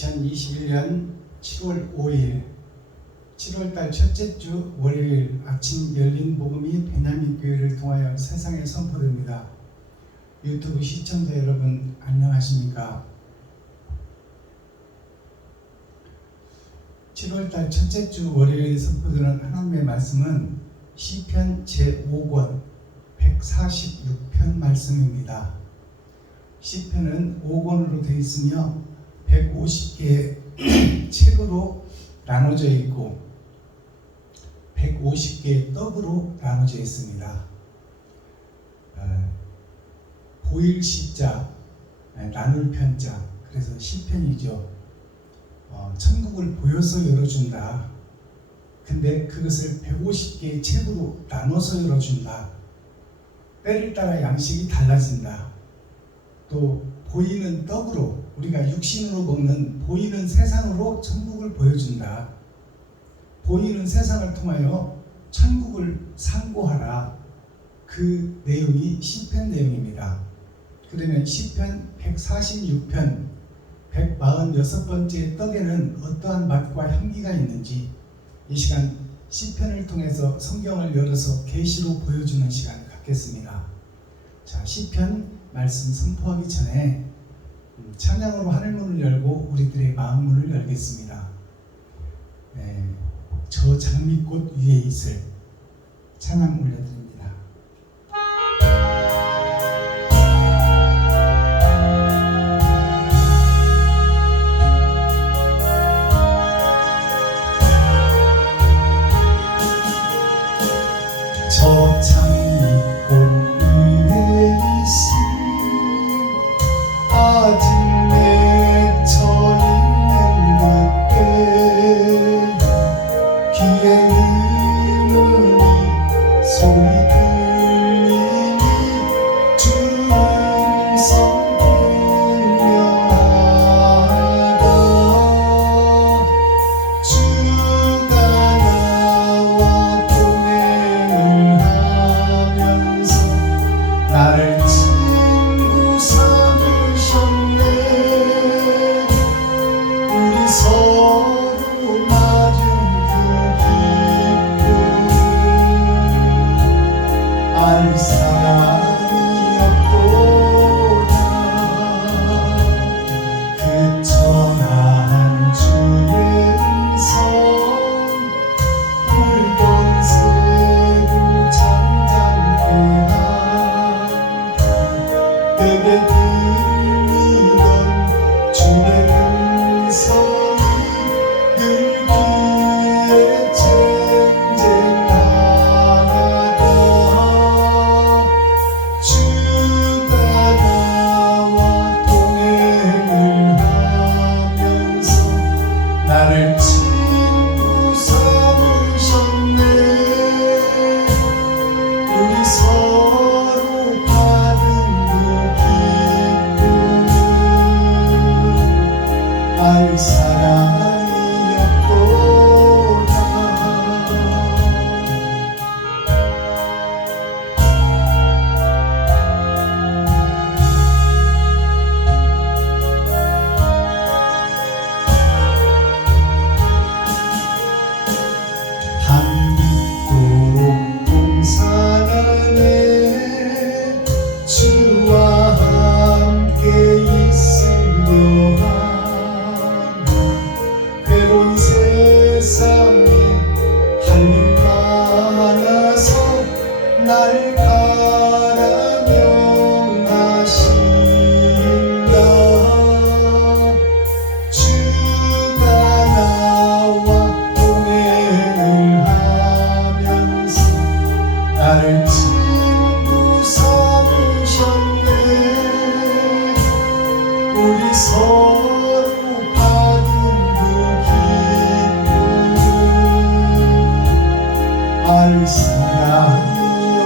2021년 7월 5일 7월달 첫째 주 월요일 아침 열린 복음이 베냐민 교회를 통하여 세상에 선포됩니다. 유튜브 시청자 여러분 안녕하십니까? 7월달 첫째 주 월요일 선포되는 하나님의 말씀은 시편 제5권 146편 말씀입니다. 시편은 5권으로 되어 있으며 150개의 책으로 나눠져 있고 150개의 떡으로 나눠져 있습니다. 보일 시자, 나눌 편자, 그래서 시편이죠. 천국을 보여서 열어준다. 근데 그것을 150개의 책으로 나눠서 열어준다. 때를 따라 양식이 달라진다. 또 보이는 떡으로, 우리가 육신으로 먹는 보이는 세상으로 천국을 보여준다. 보이는 세상을 통하여 천국을 상고하라. 그 내용이 시편 내용입니다. 그러면 시편 146편 146번째 떡에는 어떠한 맛과 향기가 있는지 이 시간 시편을 통해서 성경을 열어서 계시로 보여주는 시간을 갖겠습니다. 자, 시편 말씀 선포하기 전에 찬양으로 하늘문을 열고 우리들의 마음문을 열겠습니다. 저 장미꽃 위에 있을 찬양 올려드립니다. 저 장미꽃 위에 있을 아직 맺혀 있는 그때 귀에 흐르는 소리 들리니 주 음성 분명하다. 주가 나와 동행을 하면서 나를 친구 삼으셨네. 우리 서로 맞은 그 기쁨 알 사람이 없도다. 그 천한 주의 음성 울던 새도 잠잠케 한다. 내게 들리던 주의 음성이 늘 귀에 쟁쟁하다. 주가 나와 동행을 하면서 나를 친구 삼으셨네. 우리 서로 받은 그 기쁨을 알 사람이 없도다. 밤늦도록 동산안에 주와 함께 있으려 하나. 괴로운 세상에 할 일 많아서 날 가라 명하신다. 주가 나와 동행을 하면서 나를 친구 삼으셨네. 우리 서로 받은 그 기쁨을 알 사람이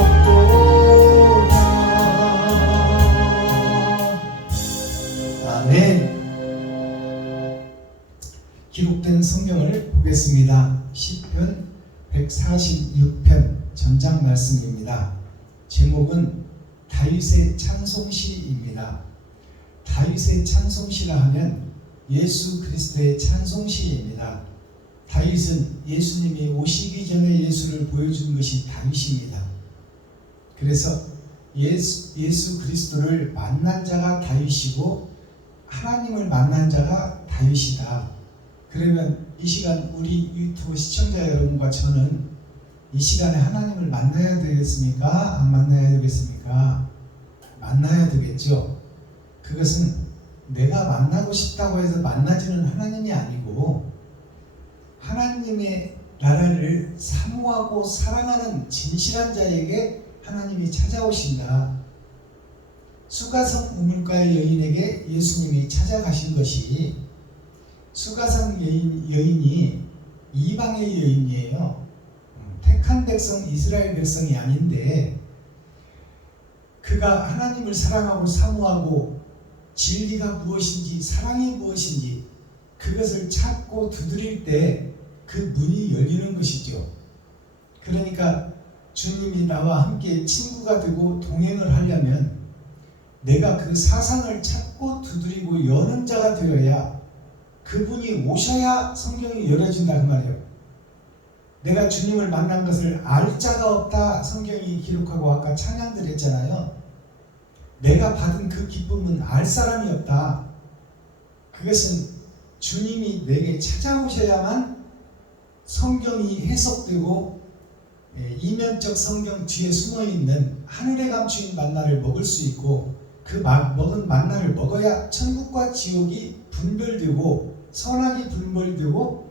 없도다. 아멘. 기록된 성경을 보겠습니다. 시편 146편 전장 말씀입니다. 제목은 다윗의 찬송시입니다. 다윗의 찬송시라 하면 예수 그리스도의 찬송시입니다. 다윗은 예수님이 오시기 전에 예수를 보여준 것이 다윗입니다. 그래서 예수 그리스도를 만난 자가 다윗이고 하나님을 만난 자가 다윗이다. 그러면 이 시간 우리 유튜브 시청자 여러분과 저는 이 시간에 하나님을 만나야 되겠습니까? 안 만나야 되겠습니까? 만나야 되겠죠. 그것은 내가 만나고 싶다고 해서 만나지는 하나님이 아니고 하나님의 나라를 사모하고 사랑하는 진실한 자에게 하나님이 찾아오신다. 수가성 우물가의 여인에게 예수님이 찾아가신 것이 수가성 여인이 이방의 여인이에요. 택한 백성 이스라엘 백성이 아닌데 그가 하나님을 사랑하고 사모하고 진리가 무엇인지 사랑이 무엇인지 그것을 찾고 두드릴 때 그 문이 열리는 것이죠. 그러니까 주님이 나와 함께 친구가 되고 동행을 하려면 내가 그 사상을 찾고 두드리고 여는 자가 되어야 그분이 오셔야 성경이 열어진다 그 말이에요. 내가 주님을 만난 것을 알 자가 없다 성경이 기록하고 아까 찬양들 했잖아요. 내가 받은 그 기쁨은 알 사람이 없다. 그것은 주님이 내게 찾아오셔야만 성경이 해석되고 이면적 성경 뒤에 숨어있는 하늘에 감추인 만나를 먹을 수 있고 그 먹은 만나를 먹어야 천국과 지옥이 분별되고 선악이 분별되고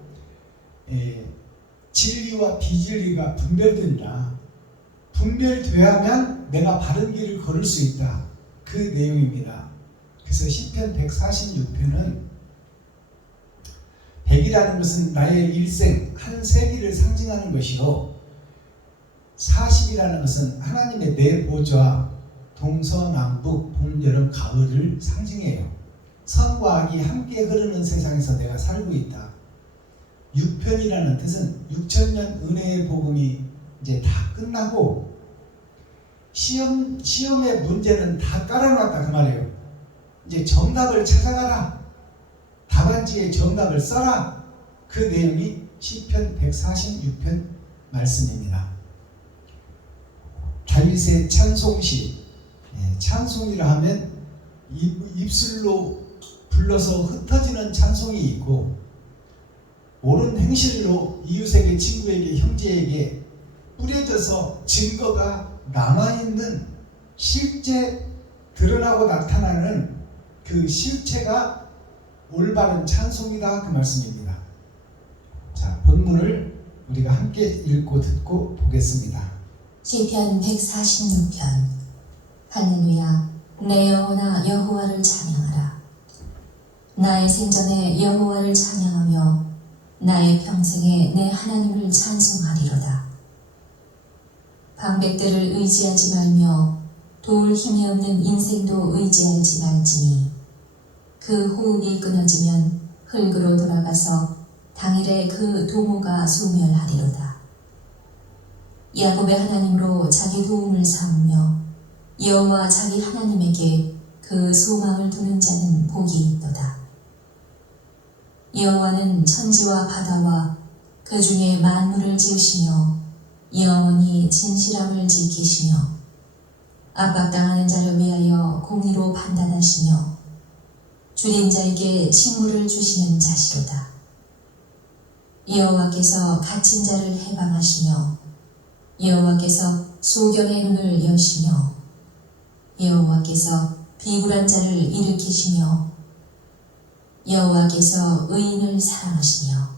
진리와 비진리가 분별된다. 분별되어야만 내가 바른 길을 걸을 수 있다. 그 내용입니다. 그래서 시편 146편은 100이라는 것은 나의 일생 한 세기를 상징하는 것이요 40이라는 것은 하나님의 내 보좌 동서남북 봄 여름 가을을 상징해요. 선과 악이 함께 흐르는 세상에서 내가 살고 있다. 6편이라는 뜻은 6천년 은혜의 복음이 이제 다 끝나고 시험의 문제는 다 깔아놨다 그 말이에요. 이제 정답을 찾아가라. 답안지에 정답을 써라. 그 내용이 시편 146편 말씀입니다. 다윗의 찬송시, 찬송이라 하면 입술로 불러서 흩어지는 찬송이 있고 옳은 행실로 이웃에게 친구에게 형제에게 뿌려져서 증거가 남아있는 실제 드러나고 나타나는 그 실체가 올바른 찬송이다 그 말씀입니다. 자, 본문을 우리가 함께 읽고 듣고 보겠습니다. 시편 146편. 할렐루야. 내 영혼아 여호와를 찬양하라. 나의 생전에 여호와를 찬양하며 나의 평생에 내 하나님을 찬송하리로다. 방백들을 의지하지 말며 도울 힘이 없는 인생도 의지하지 말지니 그 호흡이 끊어지면 흙으로 돌아가서 당일에 그 도모가 소멸하리로다. 야곱의 하나님으로 자기 도움을 삼으며 여호와 자기 하나님에게 그 소망을 두는 자는 복이 있도다. 여호와는 천지와 바다와 그 중에 만물을 지으시며 영원히 진실함을 지키시며 압박당하는 자를 위하여 공의로 판단하시며 줄인 자에게 식물을 주시는 자시로다. 여호와께서 갇힌 자를 해방하시며 여호와께서 소경의 눈을 여시며 여호와께서 비굴한 자를 일으키시며 여호와께서 의인을 사랑하시며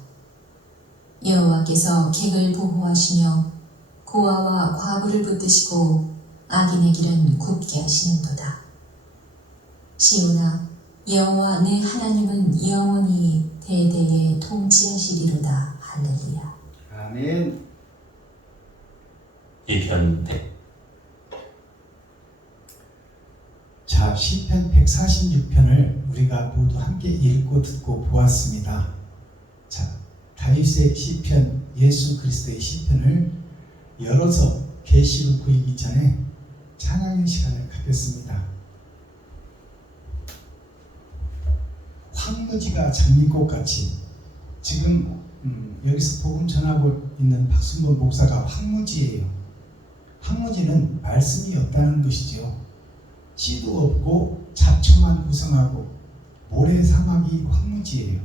여호와께서 객을 보호하시며 고아와 과부를 붙드시고 악인의 길은 굽게 하시는도다. 시온아 여호와 내 하나님은 영원히 대대에 통치하시리로다. 할렐루야. 아멘. 시편 100. 자, 시편 146편을 우리가 모두 함께 읽고 듣고 보았습니다. 자, 다윗의 시편, 예수 그리스도의 시편을 열어서 계시로 보이기 전에 찬양의 시간을 갖겠습니다. 황무지가 장미꽃 같이 지금 여기서 복음 전하고 있는 박순범 목사가 황무지예요. 황무지는 말씀이 없다는 것이죠. 씨도 없고 잡초만 우성하고 모래 사막이 황무지예요.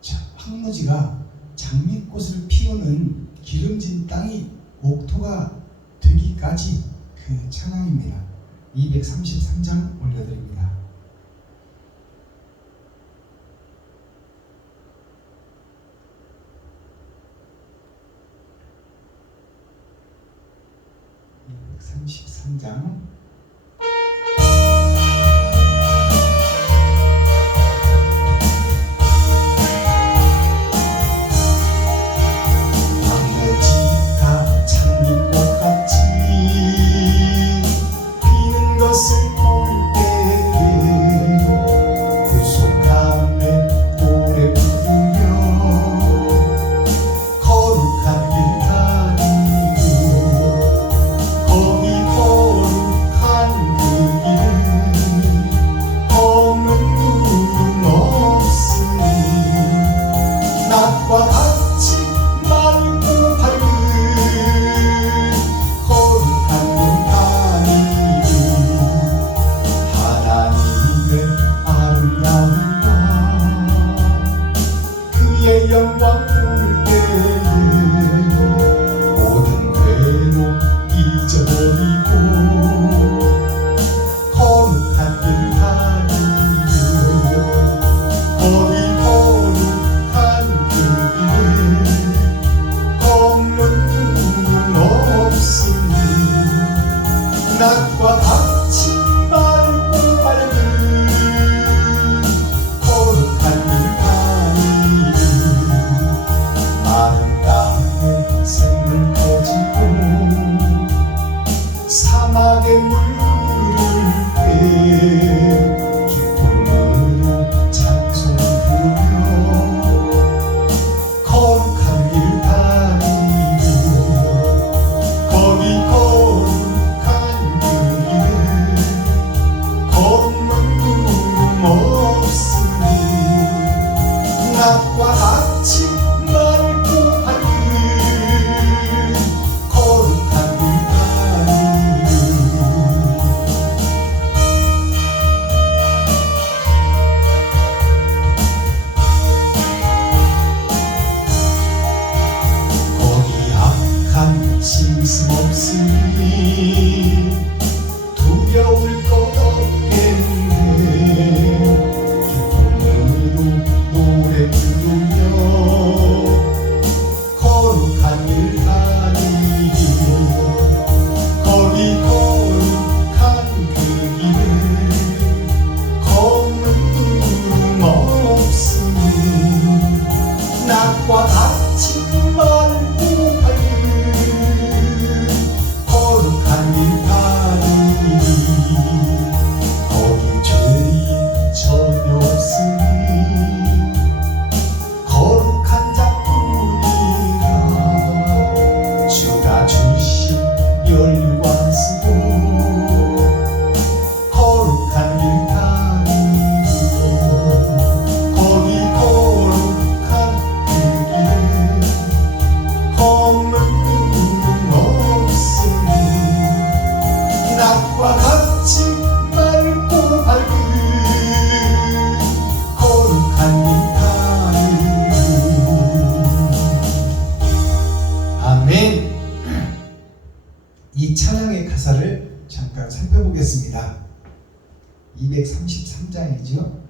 자, 황무지가 장미꽃을 피우는 기름진 땅이 옥토가 되기까지 그 찬양입니다. 233장 올려드립니다. (233장) 황무지가 장미꽃같이 피는 것을 볼 때에 구속함에 노래 부르며 거룩한 길 다니고 거기 거룩한 그 길은 없는 구름 없으니 낮과 같이 맑고 밝은 거룩한 길 다니니 하나님의 아름다움과 그의 영광 볼 때에 모든 괴로움 잊어버리고 거룩한 길 다니고 거기 거룩한 그 길에 검은 구름 없으니 낮과 같이 맑고 밝은 거룩한 길 다니니 마른 땅에 샘물 터지고 사막에 물을 때 기쁨으로 찬송 부르며 거룩한 길 다니고 거기 거룩한 그 길에 검은 구름 없으니 낮과 같이 맑고 밝은 거룩한 길 다니니 거기 악한 짐승 없으니 두려울 것 없겠네 기쁨으로 노래 부르며 거룩한 길 다니니 거기 거룩한 그 길에 검은 구름 없으니 낮과 같이 맑고 밝은 거룩한 길 다니니 거기 죄인 전혀 없으니 거룩한 자뿐이라 주가 주신 열관 쓰고 거룩한 길 다니고 거기 거룩한 그 길에 검은 구름 없으니 낮과 같이 맑고 밝은 거룩한 길 다니니 아멘. 이 찬양의 가사를 잠깐 살펴보겠습니다. 233장이죠.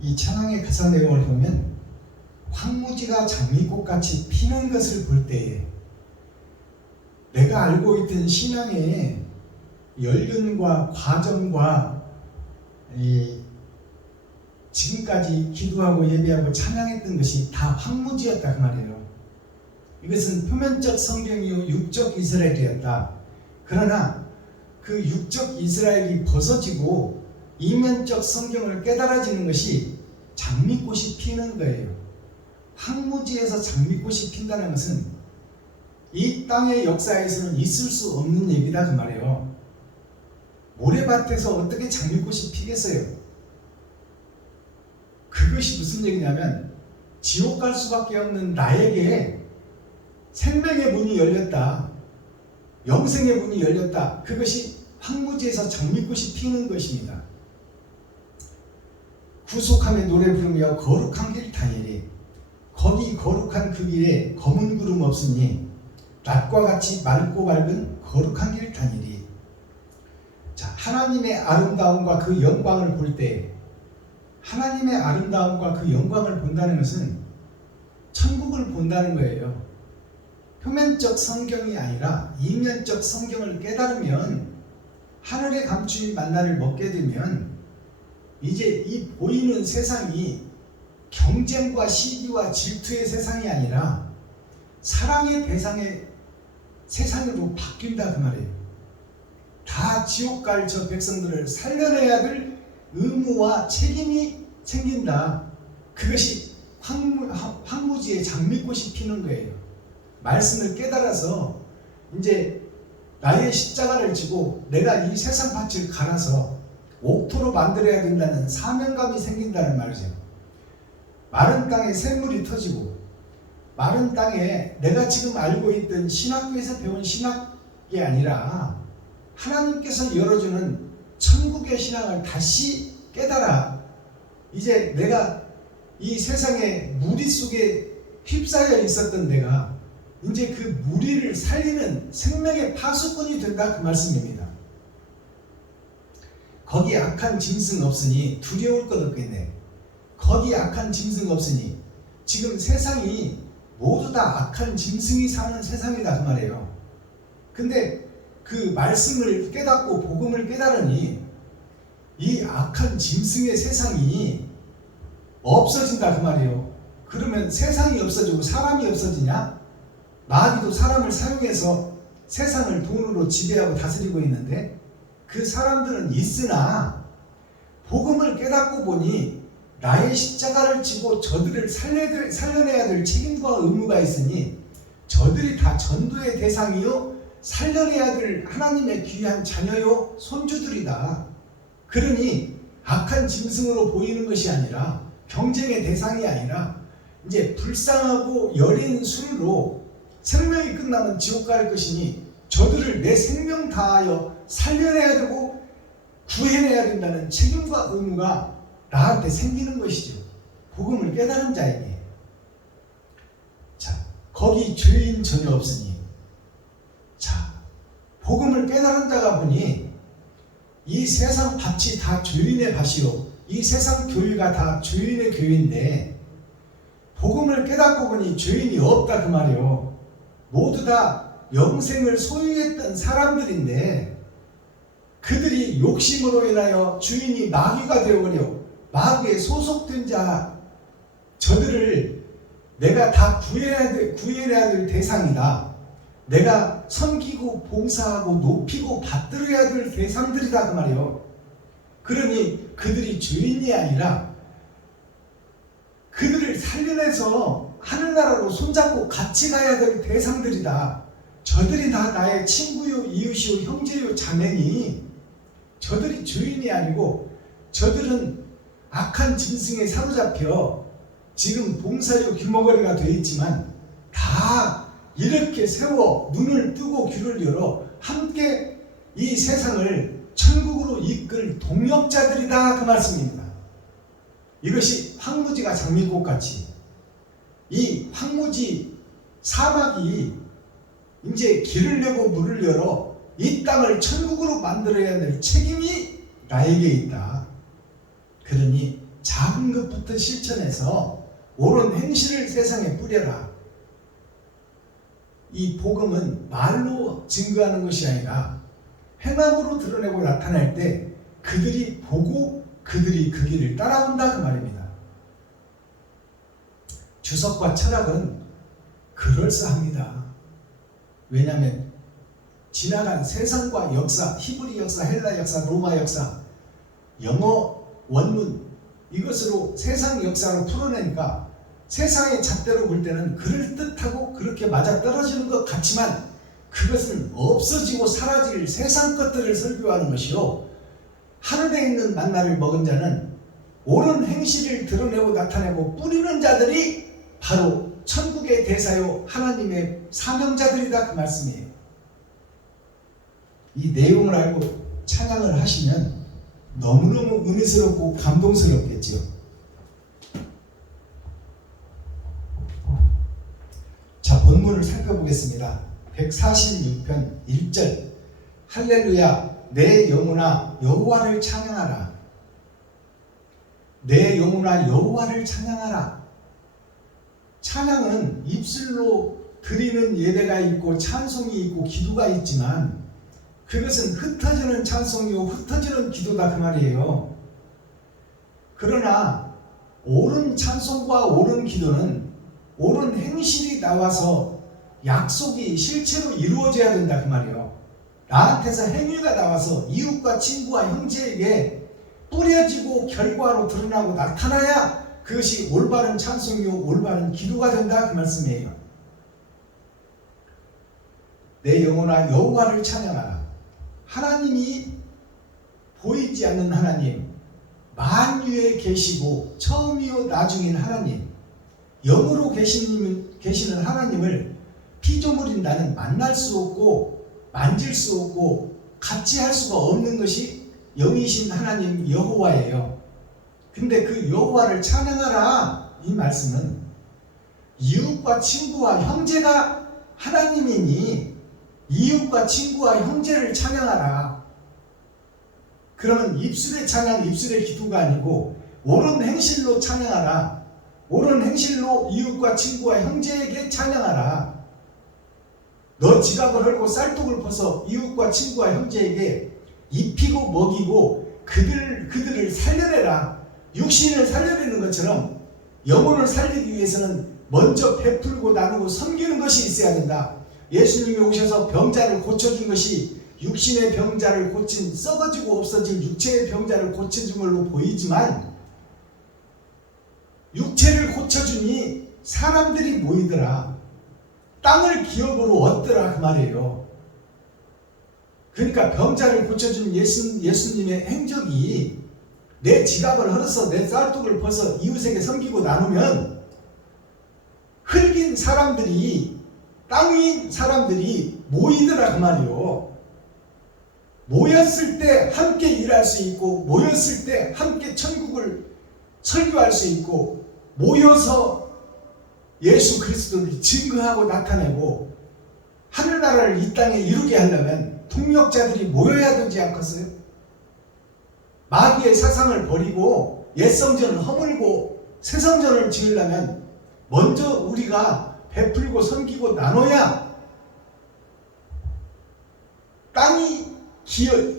이 찬양의 가사 내용을 보면 황무지가 장미꽃같이 피는 것을 볼 때에 내가 알고 있던 신앙의 연륜과 과정과 지금까지 기도하고 예배하고 찬양했던 것이 다 황무지였다 그 말이에요. 이것은 표면적 성경이요 육적 이스라엘이었다. 그러나 그 육적 이스라엘이 벗어지고 이면적 성경을 깨달아지는 것이 장미꽃이 피는 거예요. 황무지에서 장미꽃이 핀다는 것은 이 땅의 역사에서는 있을 수 없는 얘기다 그 말이에요. 모래밭에서 어떻게 장미꽃이 피겠어요? 그것이 무슨 얘기냐면 지옥 갈 수밖에 없는 나에게 생명의 문이 열렸다. 영생의 문이 열렸다. 그것이 황무지에서 장미꽃이 피는 것입니다. 구속함의 노래 부르며 거룩한 길 다니리. 거기 거룩한 그 길에 검은 구름 없으니 낮과 같이 맑고 밝은 거룩한 길 다니리. 자, 하나님의 아름다움과 그 영광을 볼 때, 하나님의 아름다움과 그 영광을 본다는 것은 천국을 본다는 거예요. 표면적 성경이 아니라 이면적 성경을 깨달으면, 하늘의 감추인 만나를 먹게 되면 이제 이 보이는 세상이 경쟁과 시기와 질투의 세상이 아니라 사랑의 대상의 세상으로 바뀐다 그 말이에요. 다 지옥 갈 저 백성들을 살려내야 될 의무와 책임이 생긴다. 그것이 황무지에 장미꽃이 피는 거예요. 말씀을 깨달아서 이제 나의 십자가를 지고 내가 이 세상 밭을 갈아서 옥토로 만들어야 된다는 사명감이 생긴다는 말이죠. 마른 땅에 샘물이 터지고, 마른 땅에 내가 지금 알고 있던 신학교에서 배운 신학이 아니라 하나님께서 열어주는 천국의 신앙을 다시 깨달아. 이제 내가 이 세상의 무리 속에 휩싸여 있었던 내가 이제 그 무리를 살리는 생명의 파수꾼이 된다 그 말씀입니다. 거기 악한 짐승 없으니 두려울 것 없겠네. 거기 악한 짐승 없으니, 지금 세상이 모두 다 악한 짐승이 사는 세상이다 그 말이에요. 근데 그 말씀을 깨닫고 복음을 깨달으니 이 악한 짐승의 세상이 없어진다 그 말이에요. 그러면 세상이 없어지고 사람이 없어지냐? 마귀도 사람을 사용해서 세상을 돈으로 지배하고 다스리고 있는데, 그 사람들은 있으나 복음을 깨닫고 보니 나의 십자가를 지고 저들을 살려내야 될 책임과 의무가 있으니 저들이 다 전도의 대상이요 살려내야 될 하나님의 귀한 자녀요 손주들이다. 그러니 악한 짐승으로 보이는 것이 아니라, 경쟁의 대상이 아니라 이제 불쌍하고 여린 술로 생명이 끝나면 지옥 갈 것이니 저들을 내 생명 다하여 살려내야 되고 구해내야 된다는 책임과 의무가 나한테 생기는 것이죠. 복음을 깨달은 자에게. 자, 거기 죄인 전혀 없으니, 자, 복음을 깨달은 자가 보니 이 세상 밭이 다 죄인의 밭이요, 이 세상 교회가 다 죄인의 교회인데 복음을 깨닫고 보니 죄인이 없다 그 말이요. 모두 다 영생을 소유했던 사람들인데 그들이 욕심으로 인하여 주인이 마귀가 되어버려 마귀에 소속된 자, 저들을 내가 다 구해내야 될 대상이다. 내가 섬기고 봉사하고 높이고 받들어야 될 대상들이다 그 말이요. 그러니 그들이 죄인이 아니라 그들을 살려내서 하늘나라로 손잡고 같이 가야 될 대상들이다. 저들이 다 나의 친구요 이웃이요 형제요 자매니 저들이 죄인이 아니고 저들은 악한 짐승에 사로잡혀 지금 봉사요 귀머거리가 되어 있지만 다 이렇게 세워 눈을 뜨고 귀를 열어 함께 이 세상을 천국으로 이끌 동역자들이다 그 말씀입니다. 이것이 황무지가 장미꽃같이 이 황무지 사막이 이제 길을 내고 문을 열어 이 땅을 천국으로 만들어야 될 책임이 나에게 있다. 그러니 작은 것부터 실천해서 옳은 행실을 세상에 뿌려라. 이 복음은 말로 증거하는 것이 아니라 행함으로 드러내고 나타날 때 그들이 보고 그들이 그 길을 따라온다 그 말입니다. 주석과 철학은 그럴싸합니다. 왜냐하면 지나간 세상과 역사, 히브리 역사, 헬라 역사, 로마 역사, 영어 원문 이것으로 세상 역사로 풀어내니까 세상의 잣대로 볼 때는 그럴듯하고 그렇게 맞아떨어지는 것 같지만 그것은 없어지고 사라질 세상 것들을 설교하는 것이요, 하늘에 있는 만나를 먹은 자는 옳은 행실을 드러내고 나타내고 뿌리는 자들이 바로 천국의 대사요 하나님의 사명자들이다, 그 말씀이에요. 이 내용을 알고 찬양을 하시면 너무너무 은혜스럽고 감동스럽겠죠. 자, 본문을 살펴보겠습니다. 146편 1절. 할렐루야, 내 영혼아 여호와를 찬양하라. 내 영혼아 여호와를 찬양하라. 찬양은 입술로 드리는 예배가 있고 찬송이 있고 기도가 있지만 그것은 흩어지는 찬송이요 흩어지는 기도다, 그 말이에요. 그러나 옳은 찬송과 옳은 기도는 옳은 행실이 나와서 약속이 실체로 이루어져야 된다, 그 말이에요. 나한테서 행위가 나와서 이웃과 친구와 형제에게 뿌려지고 결과로 드러나고 나타나야 그것이 올바른 찬송이요 올바른 기도가 된다, 그 말씀이에요. 내 영혼아 여호와를 찬양하라. 하나님이 보이지 않는 하나님, 만유에 계시고 처음이요 나중인 하나님, 영으로 계시는 하나님을 피조물인 나는 만날 수 없고 만질 수 없고 같이 할 수가 없는 것이 영이신 하나님 여호와예요. 근데 그 여호와를 찬양하라, 이 말씀은 이웃과 친구와 형제가 하나님이니 이웃과 친구와 형제를 찬양하라. 그러면 입술의 찬양, 입술의 기도가 아니고 옳은 행실로 찬양하라. 옳은 행실로 이웃과 친구와 형제에게 찬양하라. 너 지갑을 헐고 쌀독을 벗어 이웃과 친구와 형제에게 입히고 먹이고 그들을 살려내라. 육신을 살려내는 것처럼 영혼을 살리기 위해서는 먼저 베풀고 나누고 섬기는 것이 있어야 된다. 예수님이 오셔서 병자를 고쳐준 것이 육신의 병자를 고친, 썩어지고 없어진 육체의 병자를 고쳐준 걸로 보이지만 육체를 고쳐주니 사람들이 모이더라. 땅을 기업으로 얻더라, 그 말이에요. 그러니까 병자를 고쳐준 예수님의 행적이 내 지갑을 헐어서 내 쌀독을 벗어 이웃에게 섬기고 나누면 흙인 사람들이, 땅인 사람들이 모이더라, 그 말이요. 모였을 때 함께 일할 수 있고 모였을 때 함께 천국을 설교할 수 있고 모여서 예수 그리스도를 증거하고 나타내고 하늘나라를 이 땅에 이루게 하려면 동력자들이 모여야 되지 않겠어요? 마귀의 사상을 버리고 옛성전을 허물고 새성전을 지으려면 먼저 우리가 베풀고 섬기고 나눠야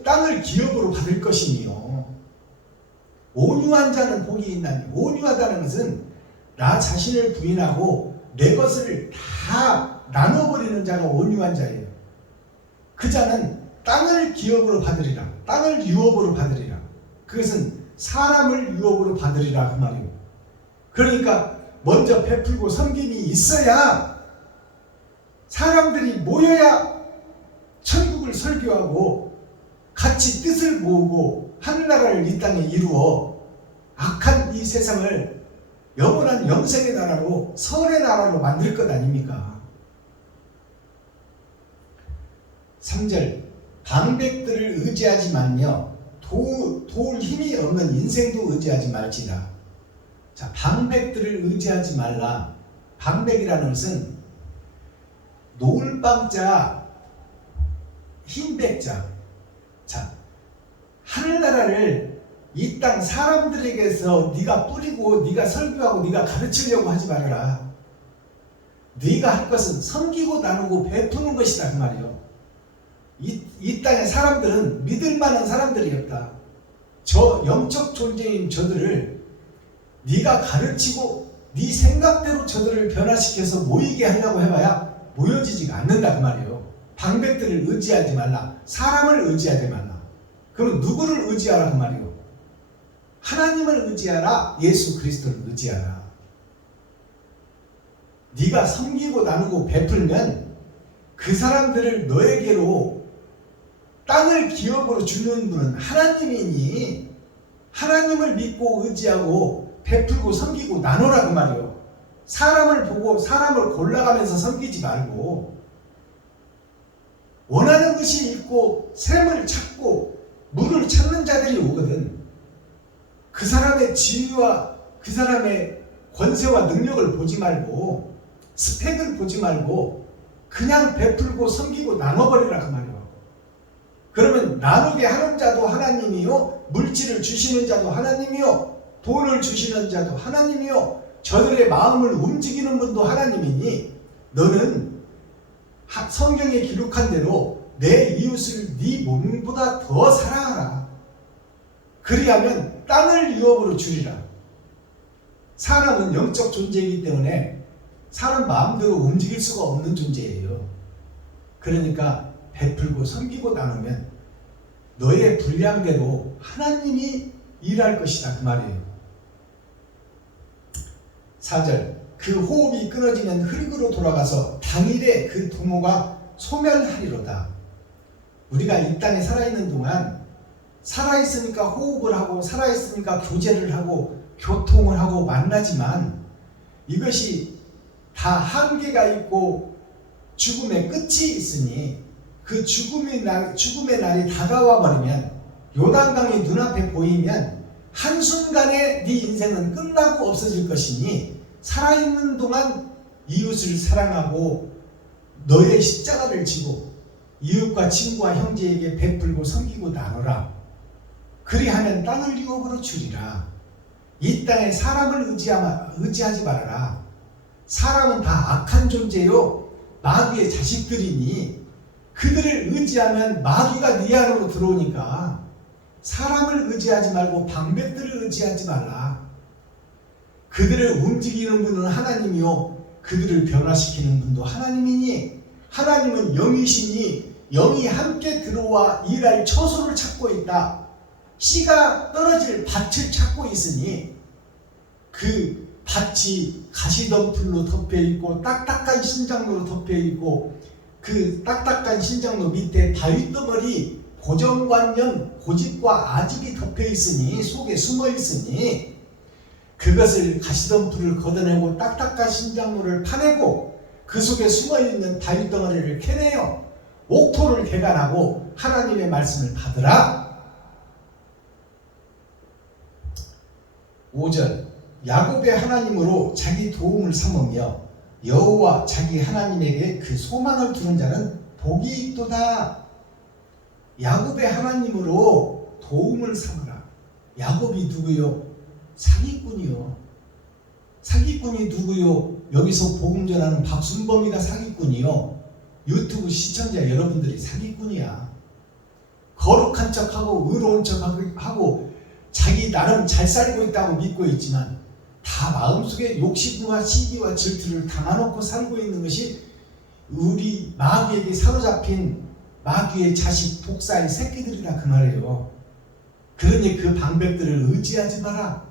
땅을 기업으로 받을 것이니요. 온유한 자는 복이 있나니, 온유하다는 것은 나 자신을 부인하고 내 것을 다 나눠버리는 자가 온유한 자예요. 그 자는 땅을 기업으로 받으리라. 땅을 유업으로 받으리라. 그것은 사람을 유업으로 받으리라, 그 말이에요. 그러니까 먼저 베풀고 섬김이 있어야 사람들이 모여야 천국을 설교하고 같이 뜻을 모으고 하늘나라를 이 땅에 이루어 악한 이 세상을 영원한 영생의 나라로, 선의 나라로 만들 것 아닙니까? 3절. 방백들을 의지하지 말며 도울 힘이 없는 인생도 의지하지 말지라. 자, 방백들을 의지하지 말라. 방백이라는 것은 노을방자, 흰백자. 자, 하늘나라를 이 땅 사람들에게서 네가 뿌리고 네가 설교하고 네가 가르치려고 하지 말아라. 네가 할 것은 섬기고 나누고 베푸는 것이다, 그 말이요. 이 땅의 사람들은 믿을 만한 사람들이었다. 저 영적 존재인 저들을 네가 가르치고 네 생각대로 저들을 변화시켜서 모이게 하려고 해봐야 모여지지가 않는다, 그 말이에요. 방백들을 의지하지 말라. 사람을 의지하지 말라. 그럼 누구를 의지하라, 그 말이에요. 하나님을 의지하라. 예수 그리스도를 의지하라. 네가 섬기고 나누고 베풀면 그 사람들을 너에게로 땅을 기업으로 주는 분은 하나님이니 하나님을 믿고 의지하고 베풀고 섬기고 나누라 그 말이에요. 사람을 보고 사람을 골라가면서 섬기지 말고 원하는 것이 있고 샘을 찾고 물을 찾는 자들이 오거든. 그 사람의 지위와 그 사람의 권세와 능력을 보지 말고 스펙을 보지 말고 그냥 베풀고 섬기고 나눠버리라 그 말이에요. 그러면 나누게 하는 자도 하나님이요, 물질을 주시는 자도 하나님이요, 돈을 주시는 자도 하나님이요, 저들의 마음을 움직이는 분도 하나님이니 너는 성경에 기록한 대로 내 이웃을 네 몸보다 더 사랑하라. 그리하면 땅을 유업으로 주리라. 사람은 영적 존재이기 때문에 사람 마음대로 움직일 수가 없는 존재예요. 그러니까 베풀고 섬기고 나누면 너의 분량대로 하나님이 일할 것이다 그 말이에요. 4절 그 호흡이 끊어지면 흙으로 돌아가서 당일에 그 부모가 소멸하리로다. 우리가 이 땅에 살아있는 동안 살아있으니까 호흡을 하고 살아있으니까 교제를 하고 교통을 하고 만나지만 이것이 다 한계가 있고 죽음의 끝이 있으니 그 죽음의 날이 다가와 버리면 요단강이 눈앞에 보이면 한순간에 네 인생은 끝나고 없어질 것이니 살아있는 동안 이웃을 사랑하고 너의 십자가를 지고 이웃과 친구와 형제에게 베풀고 섬기고 나누라. 그리하면 땅을 유업으로 주리라. 이 땅에 사람을 의지하지 말아라. 사람은 다 악한 존재요 마귀의 자식들이니 그들을 의지하면 마귀가 네 안으로 들어오니까 사람을 의지하지 말고 방백들을 의지하지 말라. 그들을 움직이는 분은 하나님이요 그들을 변화시키는 분도 하나님이니 하나님은 영이시니 영이 함께 들어와 일할 처소를 찾고 있다. 씨가 떨어질 밭을 찾고 있으니 그 밭이 가시덤불로 덮여있고 딱딱한 신장로로 덮여있고 그 딱딱한 신장로 밑에 바위덩어리 고정관념 고집과 아집이 덮여있으니 속에 숨어있으니 그것을 가시덤불을 걷어내고 딱딱한 신장로를 파내고 그 속에 숨어있는 바위덩어리를 캐내어 옥토를 개간하고 하나님의 말씀을 받으라. 5절 야곱의 하나님으로 자기 도움을 삼으며 여호와 자기 하나님에게 그 소망을 두는 자는 복이 있도다. 야곱의 하나님으로 도움을 삼으라. 야곱이 누구요? 사기꾼이요. 사기꾼이 누구요? 여기서 복음 전하는 박순범이가 사기꾼이요. 유튜브 시청자 여러분들이 사기꾼이야. 거룩한 척하고 의로운 척하고 자기 나름 잘 살고 있다고 믿고 있지만 다 마음속에 욕심과 시기와 질투를 담아놓고 살고 있는 것이 우리 마귀에게 사로잡힌 마귀의 자식 독사의 새끼들이라 그 말이에요. 그러니 그 방백들을 의지하지 마라.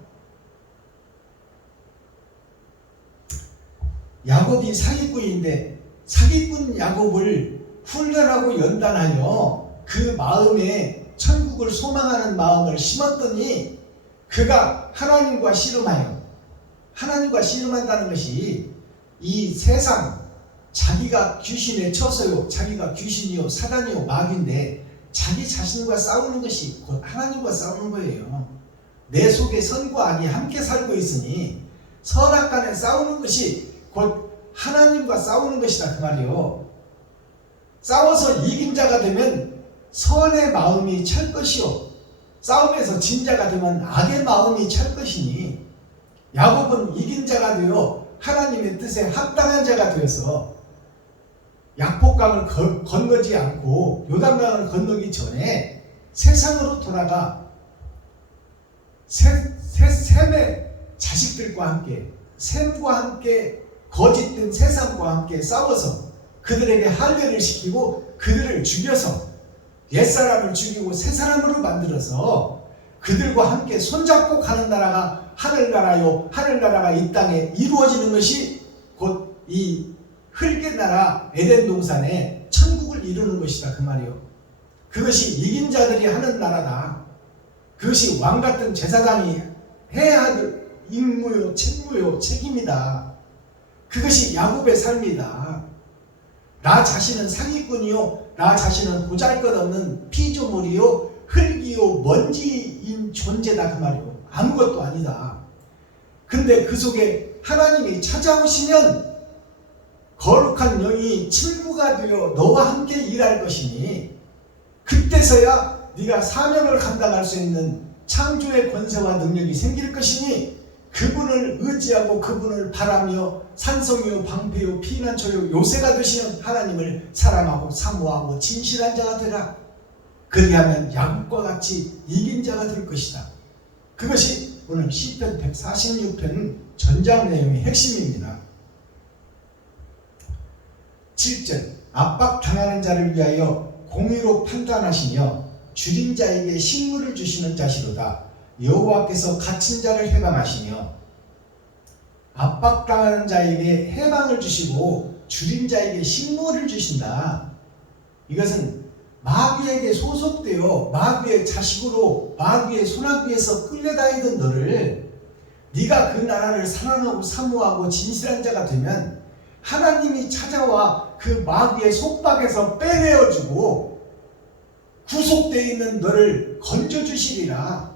야곱이 사기꾼인데 사기꾼 야곱을 훈련하고 연단하여 그 마음에 천국을 소망하는 마음을 심었더니 그가 하나님과 씨름하여 하나님과 씨름한다는 것이 이 세상 자기가 귀신의 처소요 자기가 귀신이요 사단이요 마귀인데 자기 자신과 싸우는 것이 곧 하나님과 싸우는 거예요. 내 속에 선과 악이 함께 살고 있으니 선악간에 싸우는 것이 곧 하나님과 싸우는 것이다 그 말이요. 싸워서 이긴 자가 되면 선의 마음이 찰 것이요 싸움에서 진 자가 되면 악의 마음이 찰 것이니 야곱은 이긴 자가 되어 하나님의 뜻에 합당한 자가 되어서 약복강을 건너지 않고 요단강을 건너기 전에 세상으로 돌아가 셈의 자식들과 함께 셈과 함께 거짓된 세상과 함께 싸워서 그들에게 할례를 시키고 그들을 죽여서 옛사람을 죽이고 새사람으로 만들어서 그들과 함께 손잡고 가는 나라가 하늘나라요 하늘나라가 이 땅에 이루어지는 것이 곧 이 흙의 나라 에덴 동산에 천국을 이루는 것이다 그 말이요. 그것이 이긴 자들이 하는 나라다. 그것이 왕 같은 제사장이 해야 할 임무요, 책무요, 책임이다. 그것이 야곱의 삶이다. 나 자신은 사기꾼이요, 나 자신은 보잘것없는 피조물이요, 흙이요, 먼지인 존재다 그 말이요. 아무것도 아니다. 근데 그 속에 하나님이 찾아오시면 거룩한 영이 친구가 되어 너와 함께 일할 것이니 그때서야 네가 사명을 감당할 수 있는 창조의 권세와 능력이 생길 것이니 그분을 의지하고 그분을 바라며 산성이요 방패요 피난처요 요새가 되시는 하나님을 사랑하고 사모하고 진실한 자가 되라. 그리하면 야곱과 같이 이긴 자가 될 것이다. 그것이 오늘 시편 146편 전장 내용의 핵심입니다. 7절 압박당하는 자를 위하여 공의로 판단하시며 줄인 자에게 식물을 주시는 자시로다. 여호와께서 갇힌 자를 해방하시며 압박당하는 자에게 해방을 주시고 줄인 자에게 식물을 주신다. 이것은 마귀에게 소속되어 마귀의 자식으로 마귀의 손아귀에서 끌려다니던 너를 네가 그 나라를 사랑하고 사모하고 진실한 자가 되면 하나님이 찾아와 그 마귀의 속박에서 빼내어주고 구속되어 있는 너를 건져주시리라.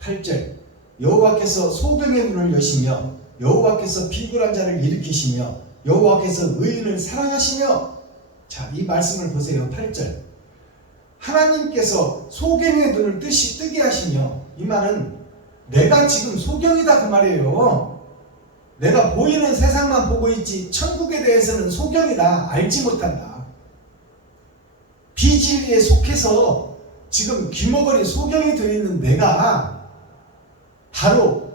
8절 여호와께서 소경의 문을 여시며 여호와께서 비굴한 자를 일으키시며 여호와께서 의인을 사랑하시며. 자, 이 말씀을 보세요. 8절 하나님께서 소경의 눈을 뜨게 하시며, 이 말은 내가 지금 소경이다 그 말이에요. 내가 보이는 세상만 보고 있지 천국에 대해서는 소경이다. 알지 못한다. 비진리에 속해서 지금 귀머거리 소경이 되어 있는 내가 바로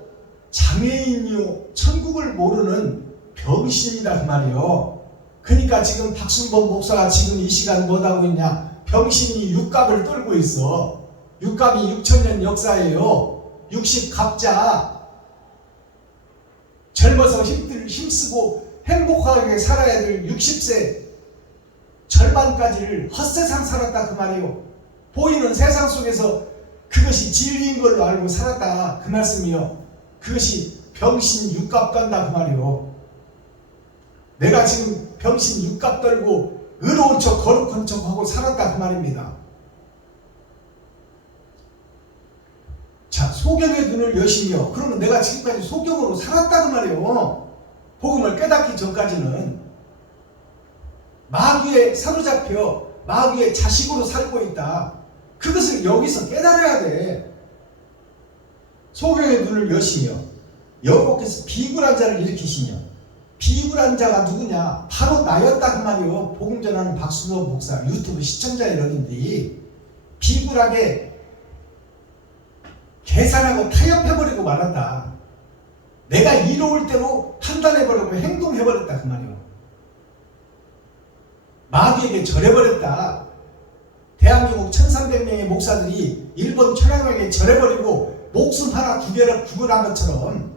장애인이요 천국을 모르는 병신이다 그 말이에요. 그러니까 지금 박순범 목사가 지금 이 시간 뭐하고 있냐? 병신이 육갑을 떨고 있어. 육갑이 6천년 역사예요. 60갑자. 젊어서 힘쓰고 행복하게 살아야 될 60세 절반까지를 헛세상 살았다 그 말이에요. 보이는 세상 속에서 그것이 진리인 걸로 알고 살았다 그 말씀이요. 그것이 병신 육갑 간다 그 말이에요. 내가 지금 병신 육갑 떨고 의로운 척 거룩한 척 하고 살았다 그 말입니다. 자, 소경의 눈을 여시며, 그러면 내가 지금까지 소경으로 살았다 그 말이에요. 복음을 깨닫기 전까지는 마귀에 사로잡혀 마귀의 자식으로 살고 있다. 그것을 여기서 깨달아야 돼. 소경의 눈을 여시며 여호와께서 비굴한 자를 일으키시며. 비굴한 자가 누구냐? 바로 나였다 그 말이요. 복음 전하는 박순호 목사 유튜브 시청자 여러분들이 비굴하게 계산하고 타협해버리고 말았다. 내가 이로울 대로 판단해버리고 행동해버렸다 그 말이요. 마귀에게 절해버렸다. 대한민국 1300명의 목사들이 일본 천황에게 절해버리고 목숨 하나 구별한 것처럼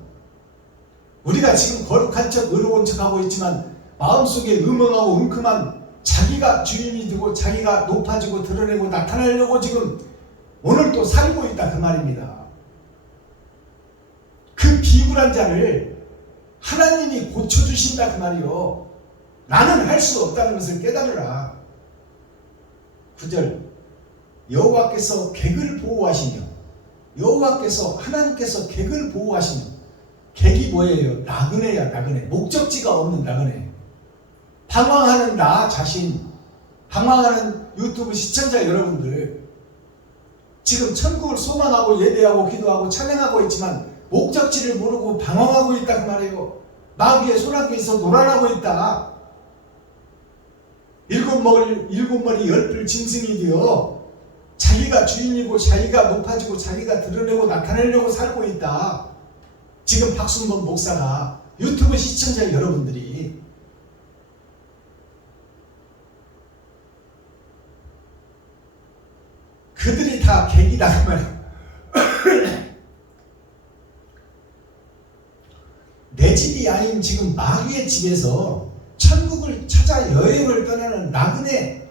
우리가 지금 거룩한 척 의로운 척하고 있지만 마음속에 음흥하고 웅큼한 자기가 주인이 되고 자기가 높아지고 드러내고 나타내려고 지금 오늘 또 살고 있다 그 말입니다. 그 비굴한 자를 하나님이 고쳐주신다 그 말이요. 나는 할 수 없다는 것을 깨달으라. 9절 여호와께서 객을 보호하시며. 여호와께서 하나님께서 객을 보호하시며. 객이 뭐예요? 나그네야 나그네. 목적지가 없는 나그네. 방황하는 나 자신, 방황하는 유튜브 시청자 여러분들, 지금 천국을 소망하고 예배하고 기도하고 찬양하고 있지만 목적지를 모르고 방황하고 있다 그 말이에요. 마귀의 손아귀에서 놀아나고 있다. 일곱 머리 열불 짐승이 되어 자기가 주인이고 자기가 높아지고 자기가 드러내고 나타내려고 살고 있다. 지금 박순범 목사가, 유튜브 시청자 여러분들이 그들이 다 객이다 그 말이에요. 내 집이 아닌 지금 마귀의 집에서 천국을 찾아 여행을 떠나는 나그네,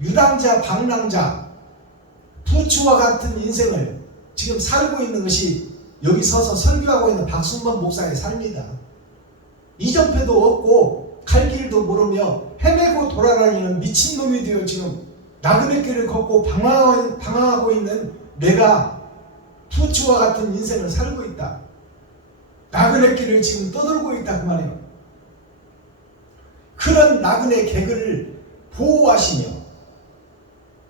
유당자, 방랑자, 부추와 같은 인생을 지금 살고 있는 것이 여기 서서 설교하고 있는 박순범 목사의 삶이다. 이정표도 없고 갈 길도 모르며 헤매고 돌아다니는 미친놈이 되어 지금 나그네 길을 걷고 방황하고 있는 내가 부추와 같은 인생을 살고 있다. 나그네 길을 지금 떠돌고 있다 그 말이에요. 그런 나그네 개그를 보호하시며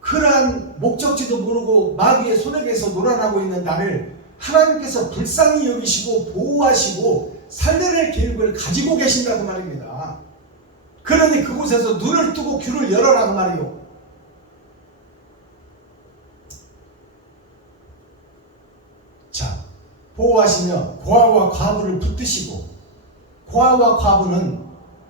그러한 목적지도 모르고 마귀의 손에게서 놀아나고 있는 나를 하나님께서 불쌍히 여기시고 보호하시고 살려낼 계획을 가지고 계신다고 말입니다. 그러니 그곳에서 눈을 뜨고 귀를 열어라고 말이요. 자, 보호하시며 고아와 과부를 붙드시고, 고아와 과부는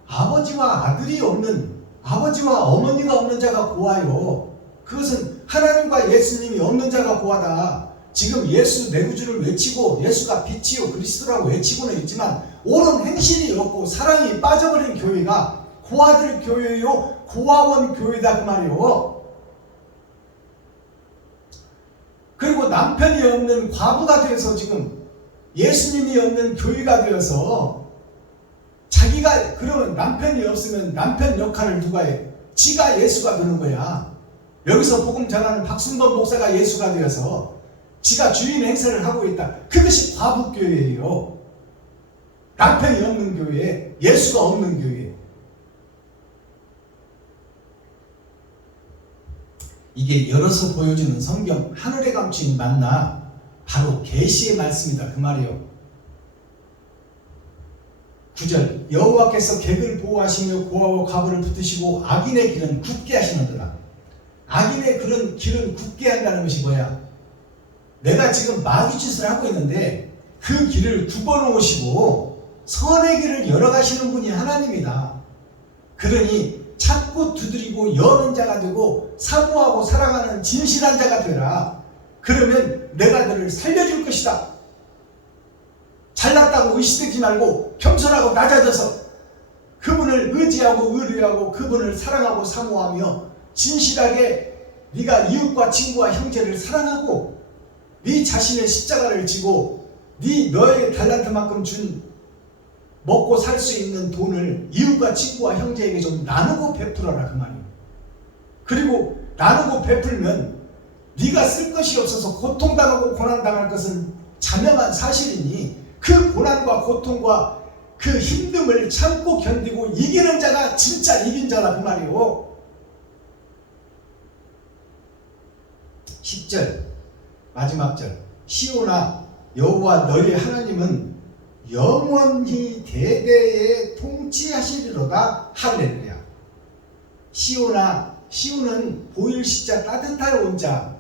아버지와 아들이 없는, 아버지와 어머니가 없는 자가 고아요. 그것은 하나님과 예수님이 없는 자가 고아다. 지금 예수 내 구주를 외치고 예수가 빛이요 그리스도라고 외치고는 있지만 옳은 행실이 없고 사랑이 빠져버린 교회가 고아들 교회요, 고아원 교회다 그 말이요. 그리고 남편이 없는 과부가 되어서 지금 예수님이 없는 교회가 되어서 자기가, 그러면 남편이 없으면 남편 역할을 누가 해? 지가 예수가 되는 거야. 여기서 복음 전하는 박순범 목사가 예수가 되어서 지가 주인 행세를 하고 있다. 그것이 과부교회예요. 남편이 없는 교회, 예수가 없는 교회. 이게 열어서 보여주는 성경 하늘에 감추인 만나 바로 계시의 말씀이다 그 말이요. 9절 여호와께서 객을 보호하시며 고아와 과부를 붙드시고 악인의 길은 굳게 하시는도다. 악인의 그런 길은 굳게 한다는 것이 뭐야? 내가 지금 마귀짓을 하고 있는데 그 길을 굽어놓으시고 선의 길을 열어가시는 분이 하나님이다. 그러니 찾고 두드리고 여는 자가 되고 사모하고 사랑하는 진실한 자가 되라. 그러면 내가 너를 살려줄 것이다. 잘났다고 의식되지 말고 겸손하고 낮아져서 그분을 의지하고 의뢰하고 그분을 사랑하고 사모하며 진실하게 네가 이웃과 친구와 형제를 사랑하고 네 자신의 십자가를 지고 너의 달란트만큼 준 먹고 살 수 있는 돈을 이웃과 친구와 형제에게 좀 나누고 베풀어라 그 말이에요. 그리고 나누고 베풀면 네가 쓸 것이 없어서 고통당하고 고난당할 것은 자명한 사실이니 그 고난과 고통과 그 힘듦을 참고 견디고 이기는 자가 진짜 이긴 자라 그 말이에요. 10절 마지막 절 시온아 여호와 너희 하나님은 영원히 대대에 통치하시리로다. 할렐루야. 시온아, 시온은 보일 시자 따뜻할 온자,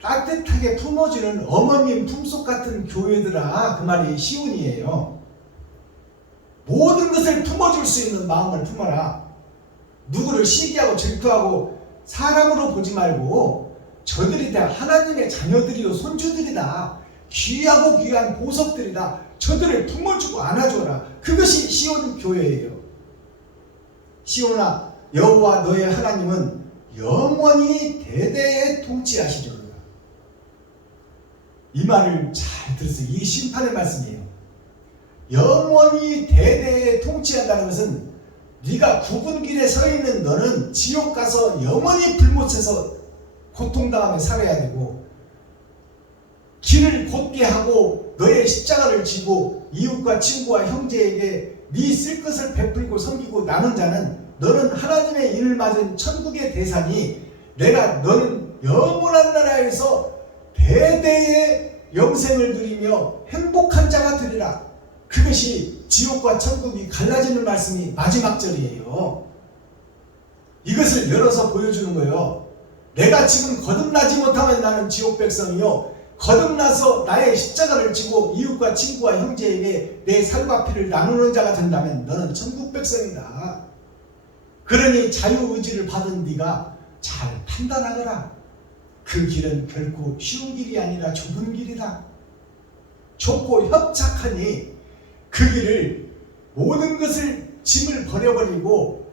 따뜻하게 품어주는 어머님 품속 같은 교회들아 그 말이 시온이에요. 모든 것을 품어줄 수 있는 마음을 품어라. 누구를 시기하고 질투하고 사람으로 보지 말고 저들이 다 하나님의 자녀들이요 손주들이다. 귀하고 귀한 보석들이다. 저들을 품어주고 안아줘라. 그것이 시온 교회예요. 시온아 여호와 너의 하나님은 영원히 대대에 통치하시리로다. 이 말을 잘 들으세요. 이게 심판의 말씀이에요. 영원히 대대에 통치한다는 것은 네가 굽은 길에 서 있는 너는 지옥 가서 영원히 불못에서 고통당하며 살아야 되고, 길을 곧게 하고 너의 십자가를 지고 이웃과 친구와 형제에게 네 쓸 것을 베풀고 섬기고 나눈 자는 너는 하나님의 인을 맞은 천국의 대상이 너는 영원한 나라에서 대대의 영생을 누리며 행복한 자가 되리라. 그것이 지옥과 천국이 갈라지는 말씀이 마지막 절이에요. 이것을 열어서 보여주는 거예요. 내가 지금 거듭나지 못하면 나는 지옥 백성이요, 거듭나서 나의 십자가를 지고 이웃과 친구와 형제에게 내 살과 피를 나누는 자가 된다면 너는 천국 백성이다. 그러니 자유의지를 받은 네가 잘 판단하거라. 그 길은 결코 쉬운 길이 아니라 좁은 길이다. 좁고 협착하니 그 길을 모든 것을 짐을 버려버리고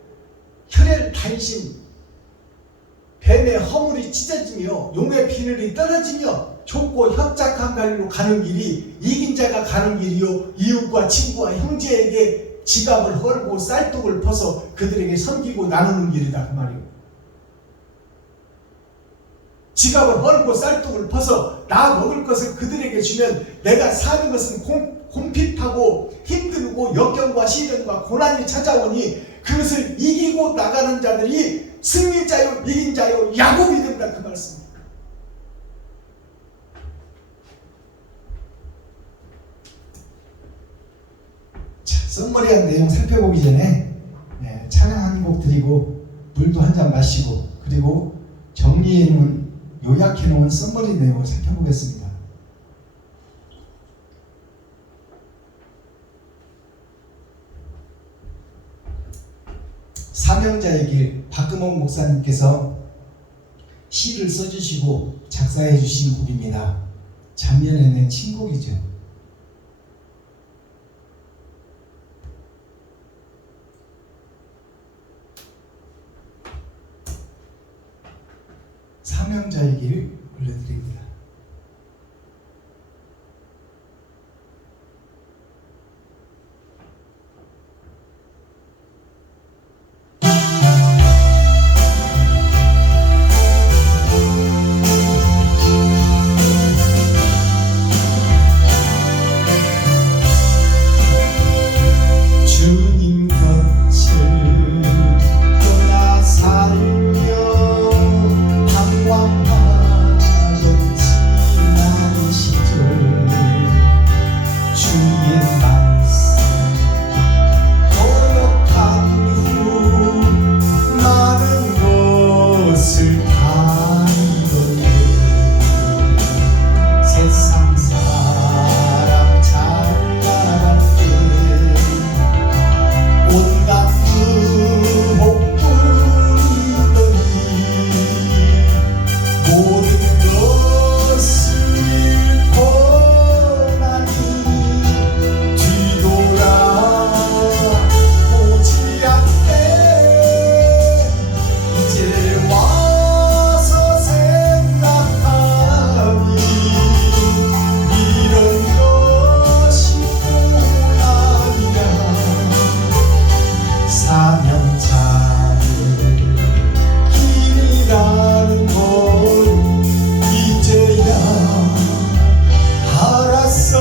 혈혈 단신 뱀의 허물이 찢어지며 용의 비늘이 떨어지며 좁고 협착한 길로 가는 길이 이긴 자가 가는 길이요 이웃과 친구와 형제에게 지갑을 헐고 쌀떡을 퍼서 그들에게 섬기고 나누는 길이다 그 말이요. 지갑을 헐고 쌀떡을 퍼서 나 먹을 것을 그들에게 주면 내가 사는 것은 곰핍하고 힘들고 역경과 시련과 고난이 찾아오니 그것을 이기고 나가는 자들이 승리자요 이긴 자요 야곱이 된다 그 말씀입니다. 자, 썸머리한 내용 살펴보기 전에 찬양 한 곡 드리고 물도 한 잔 마시고 그리고 정리해 놓은 요약해 놓은 썸머리 내용을 살펴보겠습니다. 사명자의 길 박금옥 목사님께서 시를 써주시고 작사해 주신 곡입니다. 작년에 낸 신곡이죠. 사명자의 길 올려드립니다. 주님 곁을 떠나 살며 방황하던 지난 시절 주의 말씀 거역한 후 많은 것을 다 잃었네. 세상 사람 잘 나갈 때 온갖 의혹뿐이더니 모든 것을 잃고 나니 뒤돌아보지 않네. 이제 와서 생각하니 이런 것이 고난이야. 사명자의 길이라는 걸 이제야 알았어.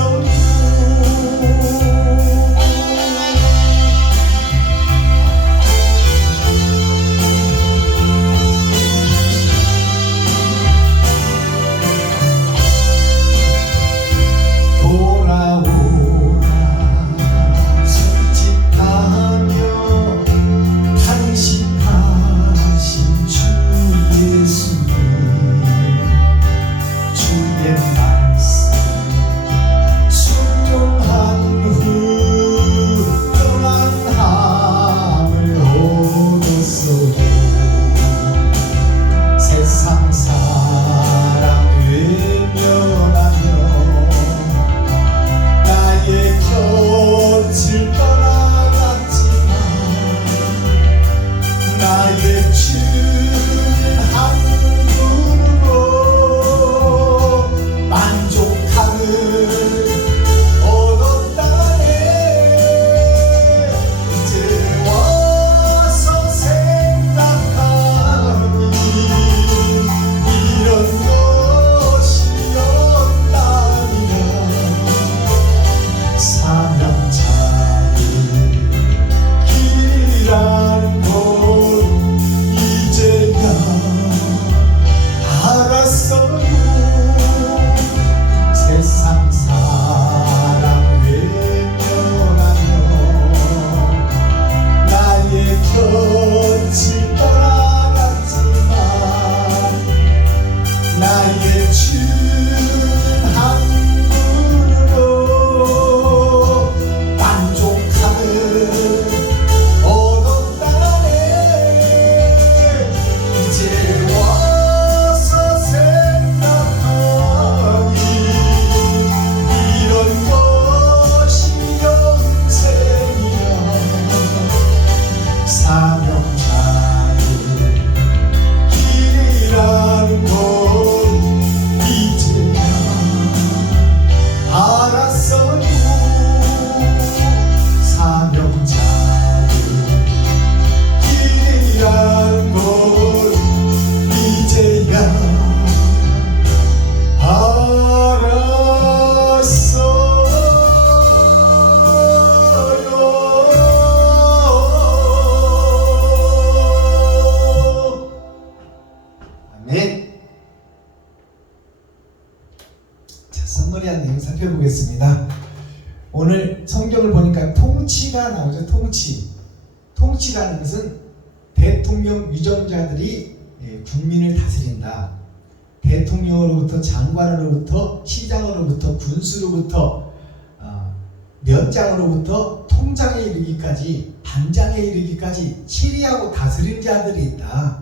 돌아오라 순직하며 탄식하신 주 예수님 주의 말씀 순종한 후 평안함을 얻었어도 세상 사람 외면하며 나의 곁을 떠나갔지만 나의 주는 한 분으로 선머리한 내용 살펴보겠습니다. 오늘 성경을 보니까 통치가 나오죠. 통치라는 것은 대통령 위정자들이 국민을 다스린다. 대통령으로부터 장관으로부터 시장으로부터 군수로부터 면장으로부터 통장에 이르기까지 반장에 이르기까지 치리하고 다스린 자들이 있다.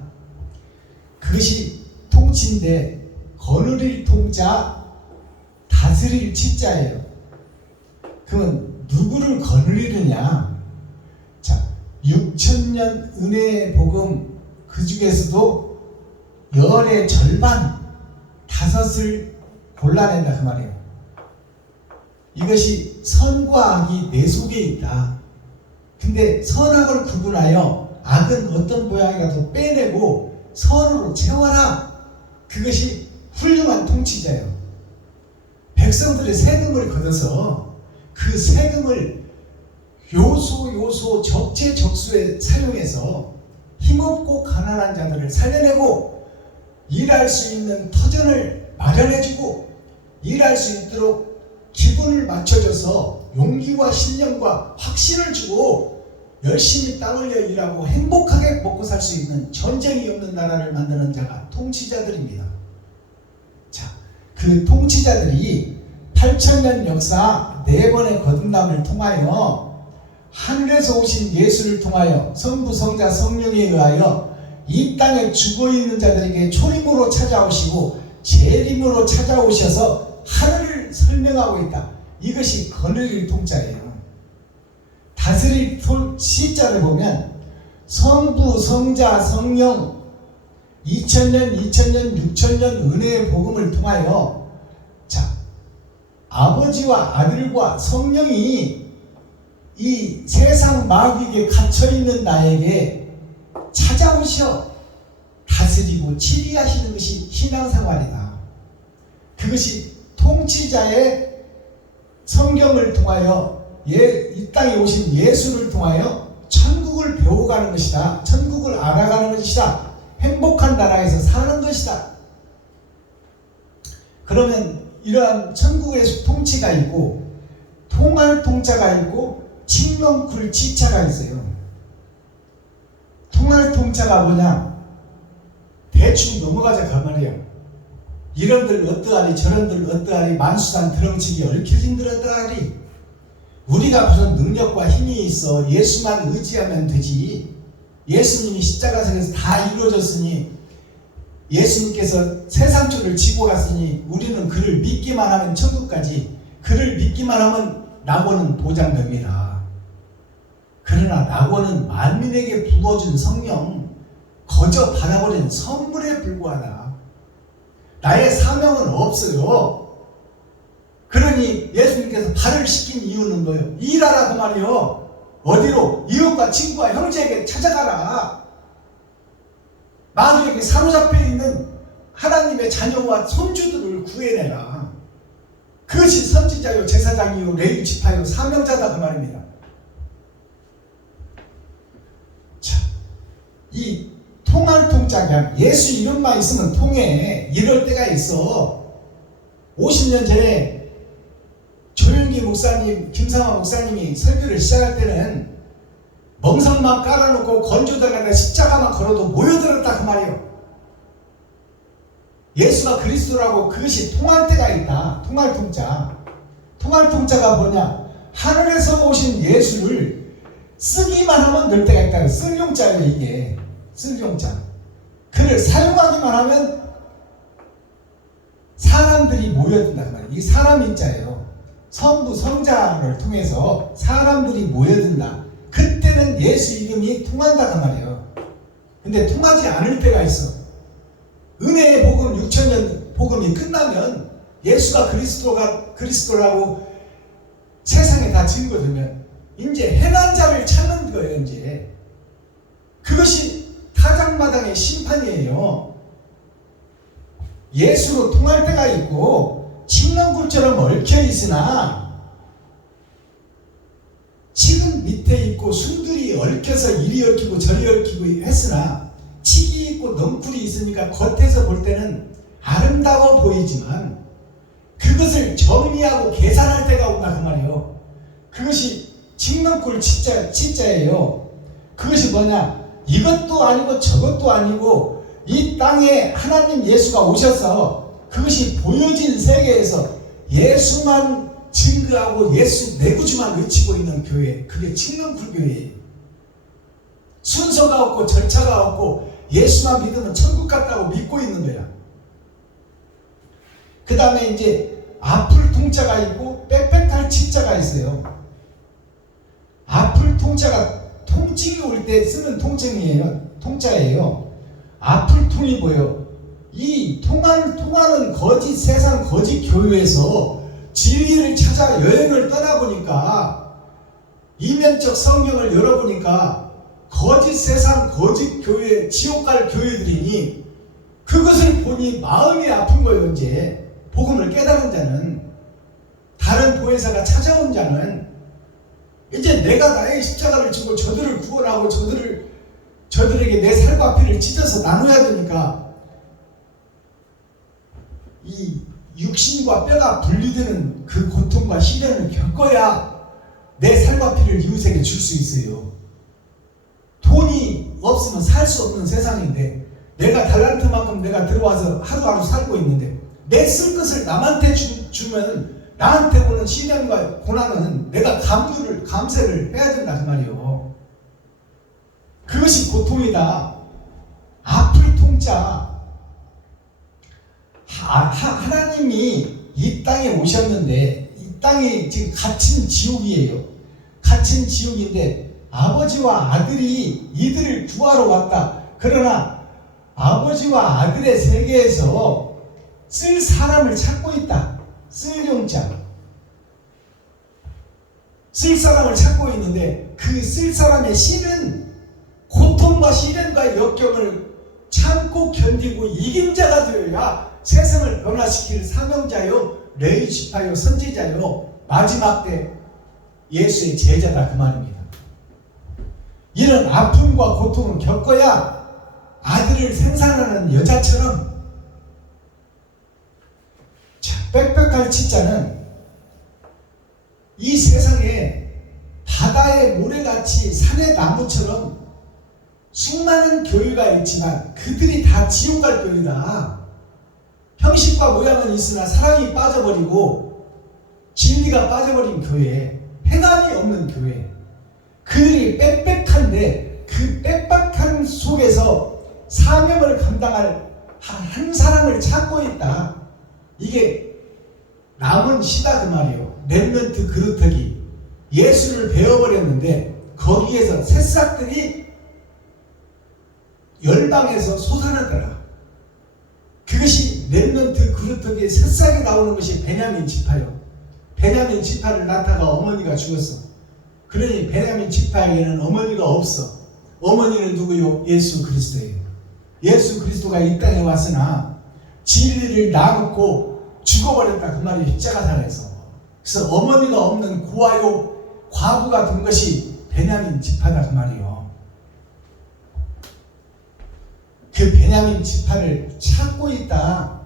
그것이 통치인데 거느릴 통자, 다스릴 치자예요. 그러면 누구를 거느리느냐? 자, 6,000년 은혜의 복음 그 중에서도 열의 절반, 5을 골라낸다 그 말이에요. 이것이 선과 악이 내 속에 있다. 근데 선악을 구분하여 악은 어떤 모양이라도 빼내고 선으로 채워라. 그것이 훌륭한 통치자예요. 백성들의 세금을 걷어서 그 세금을 요소 적재적소에 사용해서 힘없고 가난한 자들을 살려내고 일할 수 있는 터전을 마련해주고 일할 수 있도록 기분을 맞춰줘서 용기와 신념과 확신을 주고 열심히 땀 흘려 일하고 행복하게 먹고 살 수 있는 전쟁이 없는 나라를 만드는 자가 통치자들입니다. 자, 그 통치자들이 8,000년 역사 4번의 거듭남을 통하여 하늘에서 오신 예수를 통하여 성부, 성자, 성령에 의하여 이 땅에 죽어있는 자들에게 초림으로 찾아오시고 재림으로 찾아오셔서 하늘을 설명하고 있다. 이것이 거느릴 통자예요. 다스릴 시자를 보면 성부, 성자, 성령 2000년, 6,000년 은혜의 복음을 통하여 자, 아버지와 아들과 성령이 이 세상 마귀에게 갇혀있는 나에게 찾아오셔 다스리고 치리하시는 것이 신앙생활이다. 그것이 통치자의 성경을 통하여 이 땅에 오신 예수를 통하여 천국을 배워가는 것이다. 천국을 알아가는 것이다. 행복한 나라에서 사는 것이다. 그러면 이러한 천국의 통치가 있고 통할 통자가 있고 칭령쿨 치차가 있어요. 통할 통자가 뭐냐? 대충 넘어가자 그 말이에요. 이런들 어떠하리 저런들 어떠하리 만수산 드렁치기 얽혀진들 어떠하리. 우리가 무슨 능력과 힘이 있어 예수만 의지하면 되지. 예수님이 십자가에서 다 이루어졌으니 예수님께서 세상줄을 지고 갔으니 우리는 그를 믿기만 하면 천국까지, 그를 믿기만 하면 낙원은 보장됩니다. 그러나 낙원은 만민에게 부어준 성령, 거저 받아버린 선물에 불과하다. 나의 사명은 없어요. 그러니 예수님께서 발을 씻긴 이유는 뭐예요? 일하라 그 말이요. 어디로? 이웃과 친구와 형제에게 찾아가라. 마귀에게 사로잡혀 있는 하나님의 자녀와 손주들을 구해내라. 그것이 선지자요, 제사장이요, 레위 지파요, 사명자다 그 말입니다. 자, 이 통할 통자가 예수 이름만 있으면 통해. 이럴 때가 있어. 50년 전에 조윤기 목사님, 김상화 목사님이 설교를 시작할 때는 멍석만 깔아놓고 건조대에다 십자가만 걸어도 모여들었다 그 말이에요. 예수가 그리스도라고 그것이 통할 때가 있다. 통할 통자. 통할 통자가 뭐냐? 하늘에서 오신 예수를 쓰기만 하면 될 때가 있다. 쓸 용자예요 이게. 쓸 용자. 그를 사용하기만 하면 사람들이 모여든다 그 말이에요. 이게 사람 인자예요. 성부, 성자를 통해서 사람들이 모여든다. 그때는 예수 이름이 통한다 그 말이에요. 근데 통하지 않을 때가 있어. 은혜의 복음 6,000년 복음이 끝나면 예수가 그리스도라고 세상에 다 증거되면 이제 행한 자를 찾는 거예요. 이제 그것이 타작마당의 심판이에요. 예수로 통할 때가 있고 칡렁굴처럼 얽혀 있으나 칡은 밑에 있고 순들이 얽혀서 이리 얽히고 저리 얽히고 했으나 칡이 있고 넝쿨이 있으니까 겉에서 볼 때는 아름다워 보이지만 그 그것을 정리하고 계산할 때가 온다 그 말이에요. 그것이 칭론골 치자예요. 그것이 뭐냐? 이것도 아니고 저것도 아니고 이 땅에 하나님 예수가 오셔서 그것이 보여진 세계에서 예수만 증거하고 예수 내구주만 외치고 있는 교회, 그게 칭론골 교회예요. 순서가 없고 절차가 없고 예수만 믿으면 천국 갔다고 믿고 있는 거야. 그 다음에 이제 앞을 통자가 있고 빽빽할 치자가 있어요. 앞을 통자가 통증이 올 때 쓰는 통자예요. 앞을 통이 뭐예요? 이 통하는 거짓 세상 거짓 교회에서 진리를 찾아 여행을 떠나보니까 이면적 성경을 열어보니까 거짓 세상 거짓 교회 지옥 갈 교회들이니 그것을 보니 마음이 아픈 거예요. 이제 복음을 깨달은 자는, 다른 보혜사가 찾아온 자는 이제 내가 나의 십자가를 지고 저들을 구원하고 저들에게 내 살과 피를 찢어서 나눠야 되니까 이 육신과 뼈가 분리되는 그 고통과 시련을 겪어야 내 살과 피를 이웃에게 줄 수 있어요. 돈이 없으면 살 수 없는 세상인데 내가 달란트만큼 내가 들어와서 하루하루 살고 있는데 내 쓸 것을 남한테 주면 나한테 오는 시련과 고난은 내가 감세를 해야 된다 그 말이에요. 그것이 고통이다. 앞을 통자. 하나님이 이 땅에 오셨는데 이 땅이 지금 갇힌 지옥이에요. 갇힌 지옥인데 아버지와 아들이 이들을 구하러 왔다. 그러나 아버지와 아들의 세계에서 쓸 사람을 찾고 있다. 쓸 용자. 쓸 사람을 찾고 있는데 그 쓸 사람의 실은 고통과 시련과 역경을 참고 견디고 이긴 자가 되어야 세상을 변화시킬 사명자요, 레위 지파요, 선지자요, 마지막 때 예수의 제자다 그 말입니다. 이런 아픔과 고통을 겪어야 아들을 생산하는 여자처럼 빽빽할 치자는 이 세상에 바다의 모래같이 산의 나무처럼 수많은 교회가 있지만 그들이 다 지옥 갈 교회다. 형식과 모양은 있으나 사랑이 빠져버리고 진리가 빠져버린 교회, 행함이 없는 교회. 그들이 빽빽한데 그 빽빽한 속에서 사명을 감당할 한 사람을 찾고 있다. 이게 남은 시다 그 말이에요. 렘넌트 그루터기. 예수를 베어버렸는데 거기에서 새싹들이 열방에서 솟아나더라. 그것이 렘넌트 그루터기의 새싹이 나오는 것이 베냐민 지파요. 베냐민 지파를 낳다가 어머니가 죽었어. 그러니 베냐민 지파에게는 어머니가 없어. 어머니는 누구요? 예수 그리스도예요. 예수 그리스도가 이 땅에 왔으나 진리를 나누고 죽어버렸다 그 말이 십자가산에서. 그래서 어머니가 없는 고아요 과부가 된 것이 베냐민 지파다 그 말이요. 그 베냐민 지파를 찾고 있다.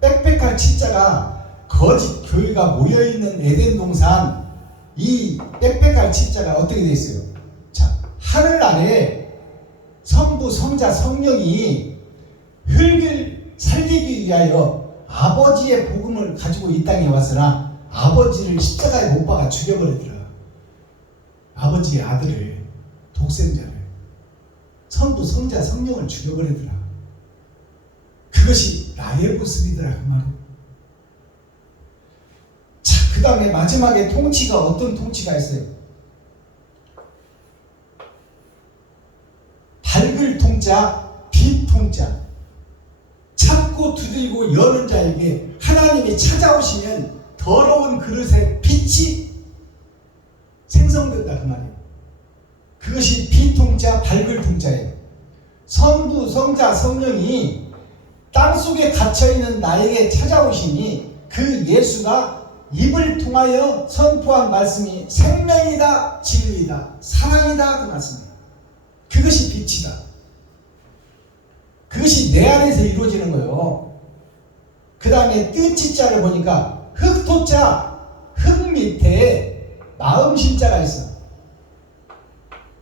빽빽할 치자가 거짓 교회가 모여있는 에덴 동산, 이 빽빽할 치자가 어떻게 되어 있어요? 자, 하늘 아래 성부, 성자, 성령이 흙을 살리기 위하여 아버지의 복음을 가지고 이 땅에 왔으나 아버지를 십자가에 못 박아 죽여버리더라. 아버지의 아들을, 독생자를, 성부, 성자, 성령을 죽여버리더라. 그것이 나의 모습이더라 그 말이에요. 자, 그 다음에 마지막에 통치가 어떤 통치가 있어요? 밝을 통자, 빛 통자. 참고 두드리고 여는 자에게 하나님이 찾아오시면 더러운 그릇에 빛이 생성된다 그 말이에요. 그것이 빛 통자, 밝을 통자예요. 성부, 성자, 성령이 땅속에 갇혀있는 나에게 찾아오시니 그 예수가 입을 통하여 선포한 말씀이 생명이다, 진리이다, 사랑이다 그 말씀이에요. 그것이 빛이다. 그것이 내 안에서 이루어지는 거예요. 그 다음에 뜻지자를 보니까 흙토자, 흙 밑에 마음 심자가 있어.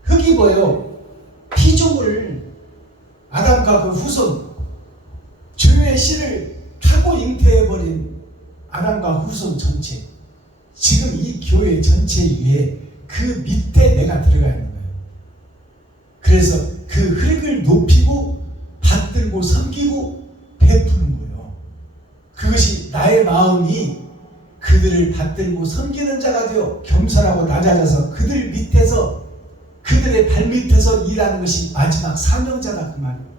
흙이 뭐예요? 피조물, 아담과 그 후손, 죄의 씨를 타고 잉태해버린 아담과 후손 전체, 지금 이 교회 전체 위에 그 밑에 내가 들어가 있는 거예요. 그래서 그 흙을 높이고 받들고 섬기고 베푸는 거예요. 그것이 나의 마음이 그들을 받들고 섬기는 자가 되어 겸손하고 낮아져서 그들 밑에서, 그들의 발밑에서 일하는 것이 마지막 사명자다, 그 말이에요.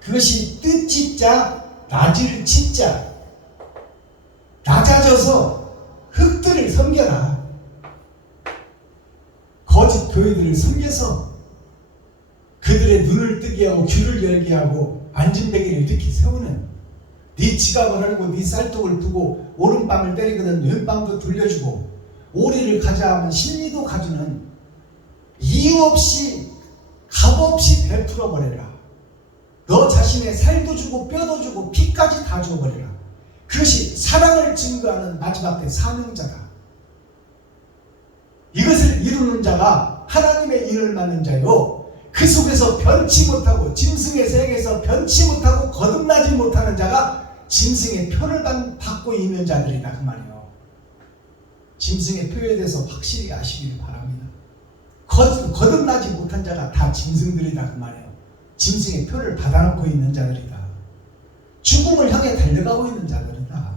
그것이 뜻짓자, 낮을 짓자, 낮아져서 흙들을 섬겨라. 거짓 교회들을 섬겨서 그들의 눈을 뜨게 하고 귀를 열게 하고 안진뱅이를 이렇게 세우는, 네 지갑을 열고 네 쌀독을 두고 오른밤을 때리거든 왼밤도 돌려주고 오리를 가자 하면 신리도 가주는, 이유 없이 값없이 베풀어 버려라. 너 자신의 살도 주고 뼈도 주고 피까지 다 주어버려라. 그것이 사랑을 증거하는 마지막 때 사명자다. 이것을 이루는 자가 하나님의 인을 맡는 자요, 그 속에서 변치 못하고 짐승의 세계에서 변치 못하고 거듭나지 못하는 자가 짐승의 표를 받고 있는 자들이다, 그 말이에요. 짐승의 표에 대해서 확실히 아시기를 바랍니다. 거듭나지 못한 자가 다 짐승들이다, 그 말이에요. 짐승의 표를 받아놓고 있는 자들이다. 죽음을 향해 달려가고 있는 자들이다.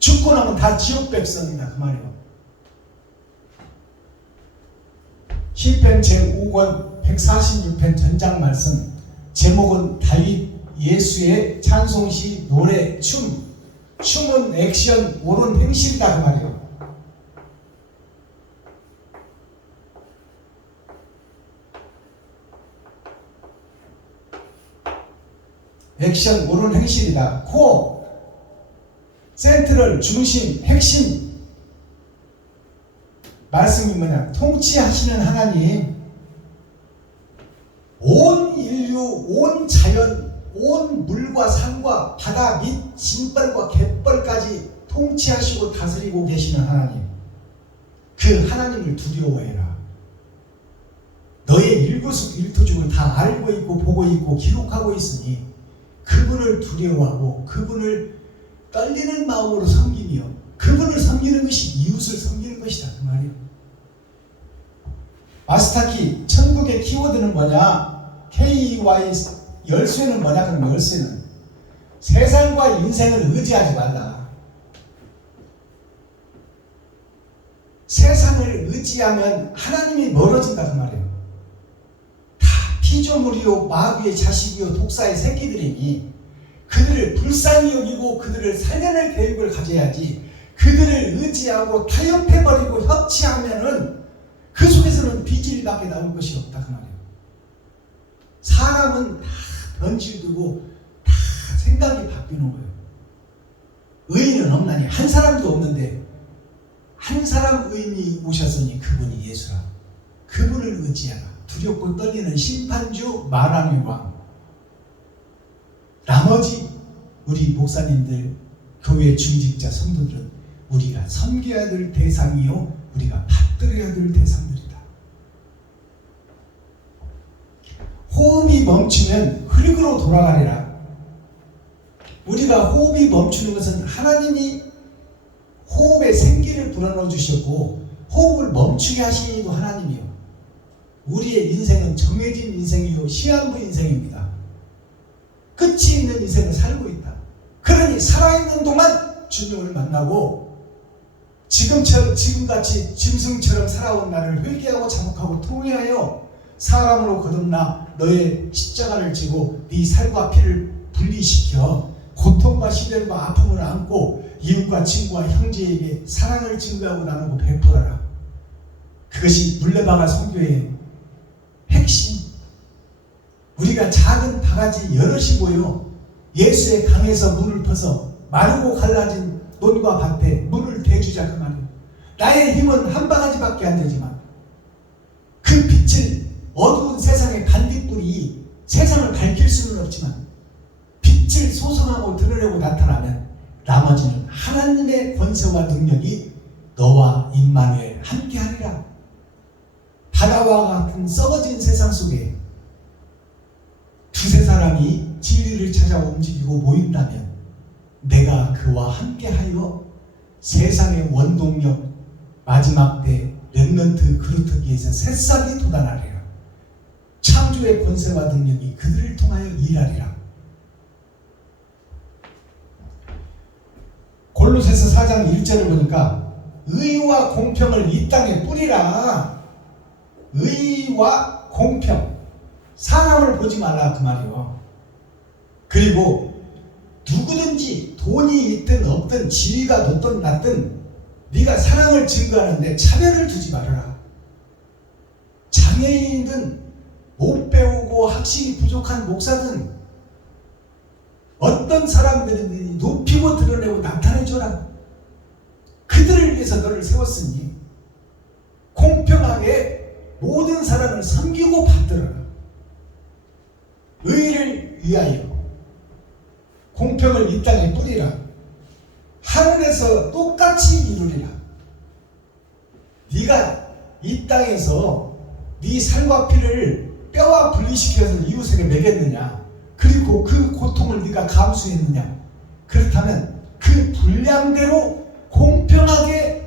죽고 나면 다 지옥 백성이다, 그 말이에요. 시편 제5권 146편 전장 말씀, 제목은 다윗 예수의 찬송시, 노래, 춤. 춤은 액션, 옳은 행실이다, 그 말이에요. 액션, 옳은 행실이다. 코어, 센트럴, 중심, 핵심. 말씀이 뭐냐? 통치하시는 하나님, 온 인류, 온 자연, 온 물과 산과 바다 및 진벌과 갯벌까지 통치하시고 다스리고 계시는 하나님, 그 하나님을 두려워해라. 너의 일거수일투족을 다 알고 있고 보고 있고 기록하고 있으니 그분을 두려워하고 그분을 떨리는 마음으로 섬기며 그분을 섬기는 것이 이웃을 섬기는 것이다, 그 말이에요. 마스터키, 천국의 키워드는 뭐냐? KY 열쇠는 뭐냐? 그럼 열쇠는 세상과 인생을 의지하지 말라. 세상을 의지하면 하나님이 멀어진다, 그 말이에요. 다 피조물이요, 마귀의 자식이요, 독사의 새끼들이니 그들을 불쌍히 여기고 그들을 살려낼 계획을 가져야지, 그들을 의지하고 타협해버리고 협치하면은 그 속에서는 비질밖에 나올 것이 없다, 그 말이에요. 사람은 다 변질되고 다 생각이 바뀌는 거예요. 의인은 없나니, 한 사람도 없는데 한 사람 의인이 오셨으니 그분이 예수라. 그분을 의지하라. 두렵고 떨리는 심판주 만왕의 왕. 나머지 우리 목사님들, 교회 중직자 성도들은 우리가 섬겨야 될 대상이요, 우리가 받들어야 될 대상들이다. 호흡이 멈추면 흙으로 돌아가리라. 우리가 호흡이 멈추는 것은 하나님이 호흡에 생기를 불어넣어 주셨고 호흡을 멈추게 하시니도 하나님이요. 우리의 인생은 정해진 인생이요, 시한부 인생입니다. 끝이 있는 인생을 살고 있다. 그러니 살아있는 동안 주님을 만나고 지금같이 짐승처럼 살아온 나를 회개하고 자복하고 통회하여 사람으로 거듭나 너의 십자가를 지고 네 살과 피를 분리시켜 고통과 시련과 아픔을 안고 이웃과 친구와 형제에게 사랑을 증거하고 나누고 베풀어라. 그것이 물레방아 선교의 핵심. 우리가 작은 바가지 여럿이 모여 예수의 강에서 물을 퍼서 마르고 갈라진 논과 밭에 물을 대주자, 그 말이에요. 나의 힘은 한 바가지밖에 안 되지만 그 빛을, 어두운 세상의 반딧불이 세상을 밝힐 수는 없지만 빛을 빛을 소성하고 드러내고 나타나면 나머지는 하나님의 권세와 능력이 너와 임마누엘 함께하리라. 바다와 같은 썩어진 세상 속에 두세 사람이 진리를 찾아 움직이고 모인다면 내가 그와 함께하여 세상의 원동력 마지막 때 렘넌트 그루터기에서 새싹이 돋아나리라. 창조의 권세와 능력이 그들을 통하여 일하리라. 골로새서 4장 1절을 보니까 의와 공평을 이 땅에 뿌리라. 의와 공평. 사람을 보지 말라 그 말이요. 그리고 누구든지 돈이 있든 없든 지위가 높든 낮든 네가 사랑을 증거하는데 차별을 두지 말아라. 장애인이든 못 배우고 학식이 부족한 목사든 어떤 사람들이 높이고 드러내고 나타내줘라. 그들을 위해서 너를 세웠으니 공평하게 모든 사람을 섬기고 받들어라. 의를 위하여 공평을 이 땅에 뿌리라. 하늘에서 똑같이 이루리라. 네가 이 땅에서 네 살과 피를 뼈와 분리시켜서 이웃에게 먹였느냐? 그리고 그 고통을 네가 감수했느냐? 그렇다면 그 분량대로 공평하게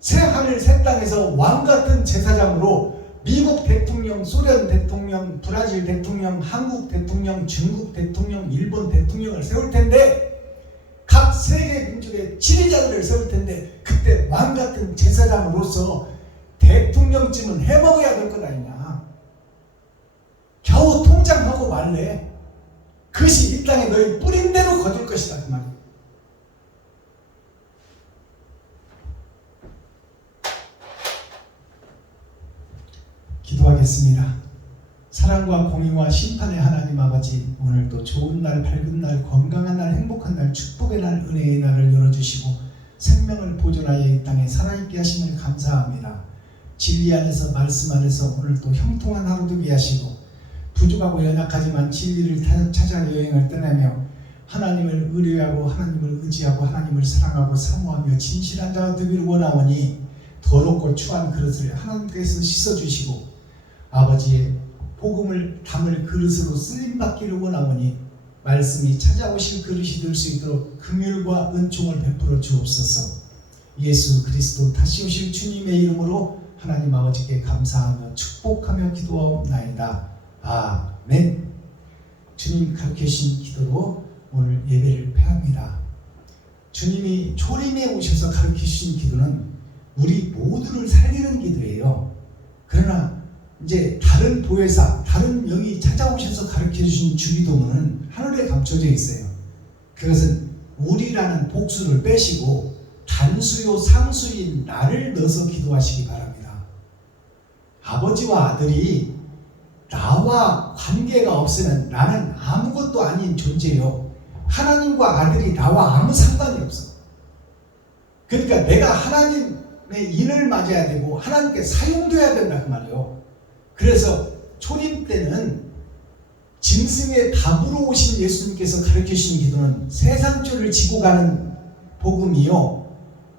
새 하늘 새 땅에서 왕같은 제사장으로 미국 대통령, 소련 대통령, 브라질 대통령, 한국 대통령, 중국 대통령, 일본 대통령을 세울 텐데 각 세계 민족의 지휘자들을 세울 텐데 그때 왕같은 제사장으로서 대통령쯤은 해먹어야 될 것 아니냐. 겨우 통장하고 말래. 그것이 이 땅에 너희 뿌린 대로 거둘 것이다 그 말이야. 기도하겠습니다. 사랑과 공의와 심판의 하나님 아버지, 오늘도 좋은 날, 밝은 날, 건강한 날, 행복한 날, 축복의 날, 은혜의 날을 열어주시고 생명을 보존하여 이 땅에 살아있게 하심을 감사합니다. 진리 안에서 말씀 안에서 오늘도 형통한 하루 되게 하시고 부족하고 연약하지만 진리를 찾아 여행을 떠나며 하나님을 의뢰하고 하나님을 의지하고 하나님을 사랑하고 사모하며 진실한 자가 되기를 원하오니 더럽고 추한 그릇을 하나님께서 씻어주시고 아버지의 복음을 담을 그릇으로 쓰임받기를 원하오니 말씀이 찾아오실 그릇이 될 수 있도록 긍휼과 은총을 베풀어 주옵소서. 예수 그리스도 다시 오실 주님의 이름으로 하나님 아버지께 감사하며 축복하며 기도하옵나이다. 아멘. 주님 가르쳐 주신 기도로 오늘 예배를 폐합니다. 주님이 초림에 오셔서 가르쳐 주신 기도는 우리 모두를 살리는 기도예요. 그러나 이제 다른 보혜사, 다른 영이 찾아오셔서 가르쳐 주신 주기도문은 하늘에 감춰져 있어요. 그것은 우리라는 복수를 빼시고 단수요 상수인 나를 넣어서 기도하시기 바랍니다. 아버지와 아들이 나와 관계가 없으면 나는 아무것도 아닌 존재요. 하나님과 아들이 나와 아무 상관이 없어. 그러니까 내가 하나님의 인을 맞아야 되고 하나님께 사용돼야 된다 그 말이에요. 그래서 초림 때는 짐승의 답으로 오신 예수님께서 가르쳐 주신 기도는 세상죄를 지고 가는 복음이요,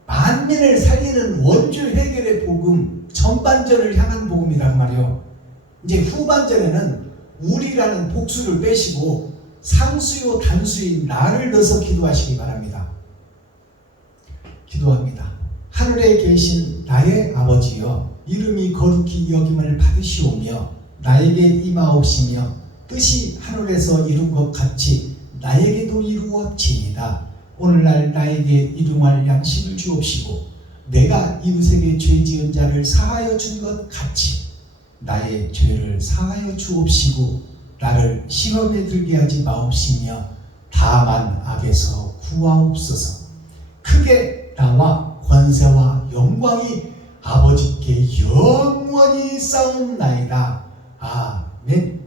만민을 살리는 원죄 해결의 복음, 전반전을 향한 복음이란 말이에요. 이제 후반전에는 우리라는 복수를 빼시고 상수요 단수인 나를 넣어서 기도하시기 바랍니다. 기도합니다. 하늘에 계신 나의 아버지여, 이름이 거룩히 여김을 받으시오며 나에게 임하옵시며 뜻이 하늘에서 이룬 것 같이 나에게도 이루어지이다. 오늘날 나에게 일용할 양식을 주옵시고 내가 이웃에게 죄 지은 자를 사하여 준 것 같이 나의 죄를 사하여 주옵시고 나를 시험에 들게 하지 마옵시며 다만 악에서 구하옵소서. 크게 나와 권세와 영광이 아버지께 영원히 쌓옵나이다. 아멘.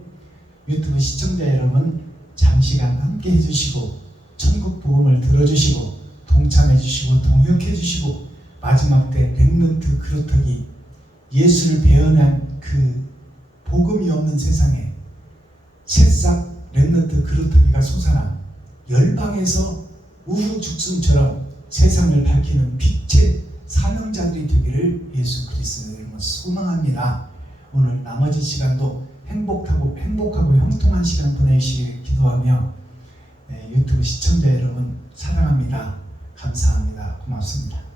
유튜브 시청자 여러분, 장시간 함께 해주시고 천국 복음을 들어주시고 동참해주시고 동역해주시고 마지막 때 렘넌트 그루터기, 예수를 배연한 그 복음이 없는 세상에 새싹 렘넌트 그루터기가 솟아나 열방에서 우후죽순처럼 세상을 밝히는 빛의 사명자들이 되기를 예수 그리스도의 이름으로 소망합니다. 오늘 나머지 시간도 행복하고 형통한 시간 보내시길 기도하며 유튜브 시청자 여러분 사랑합니다. 감사합니다. 고맙습니다.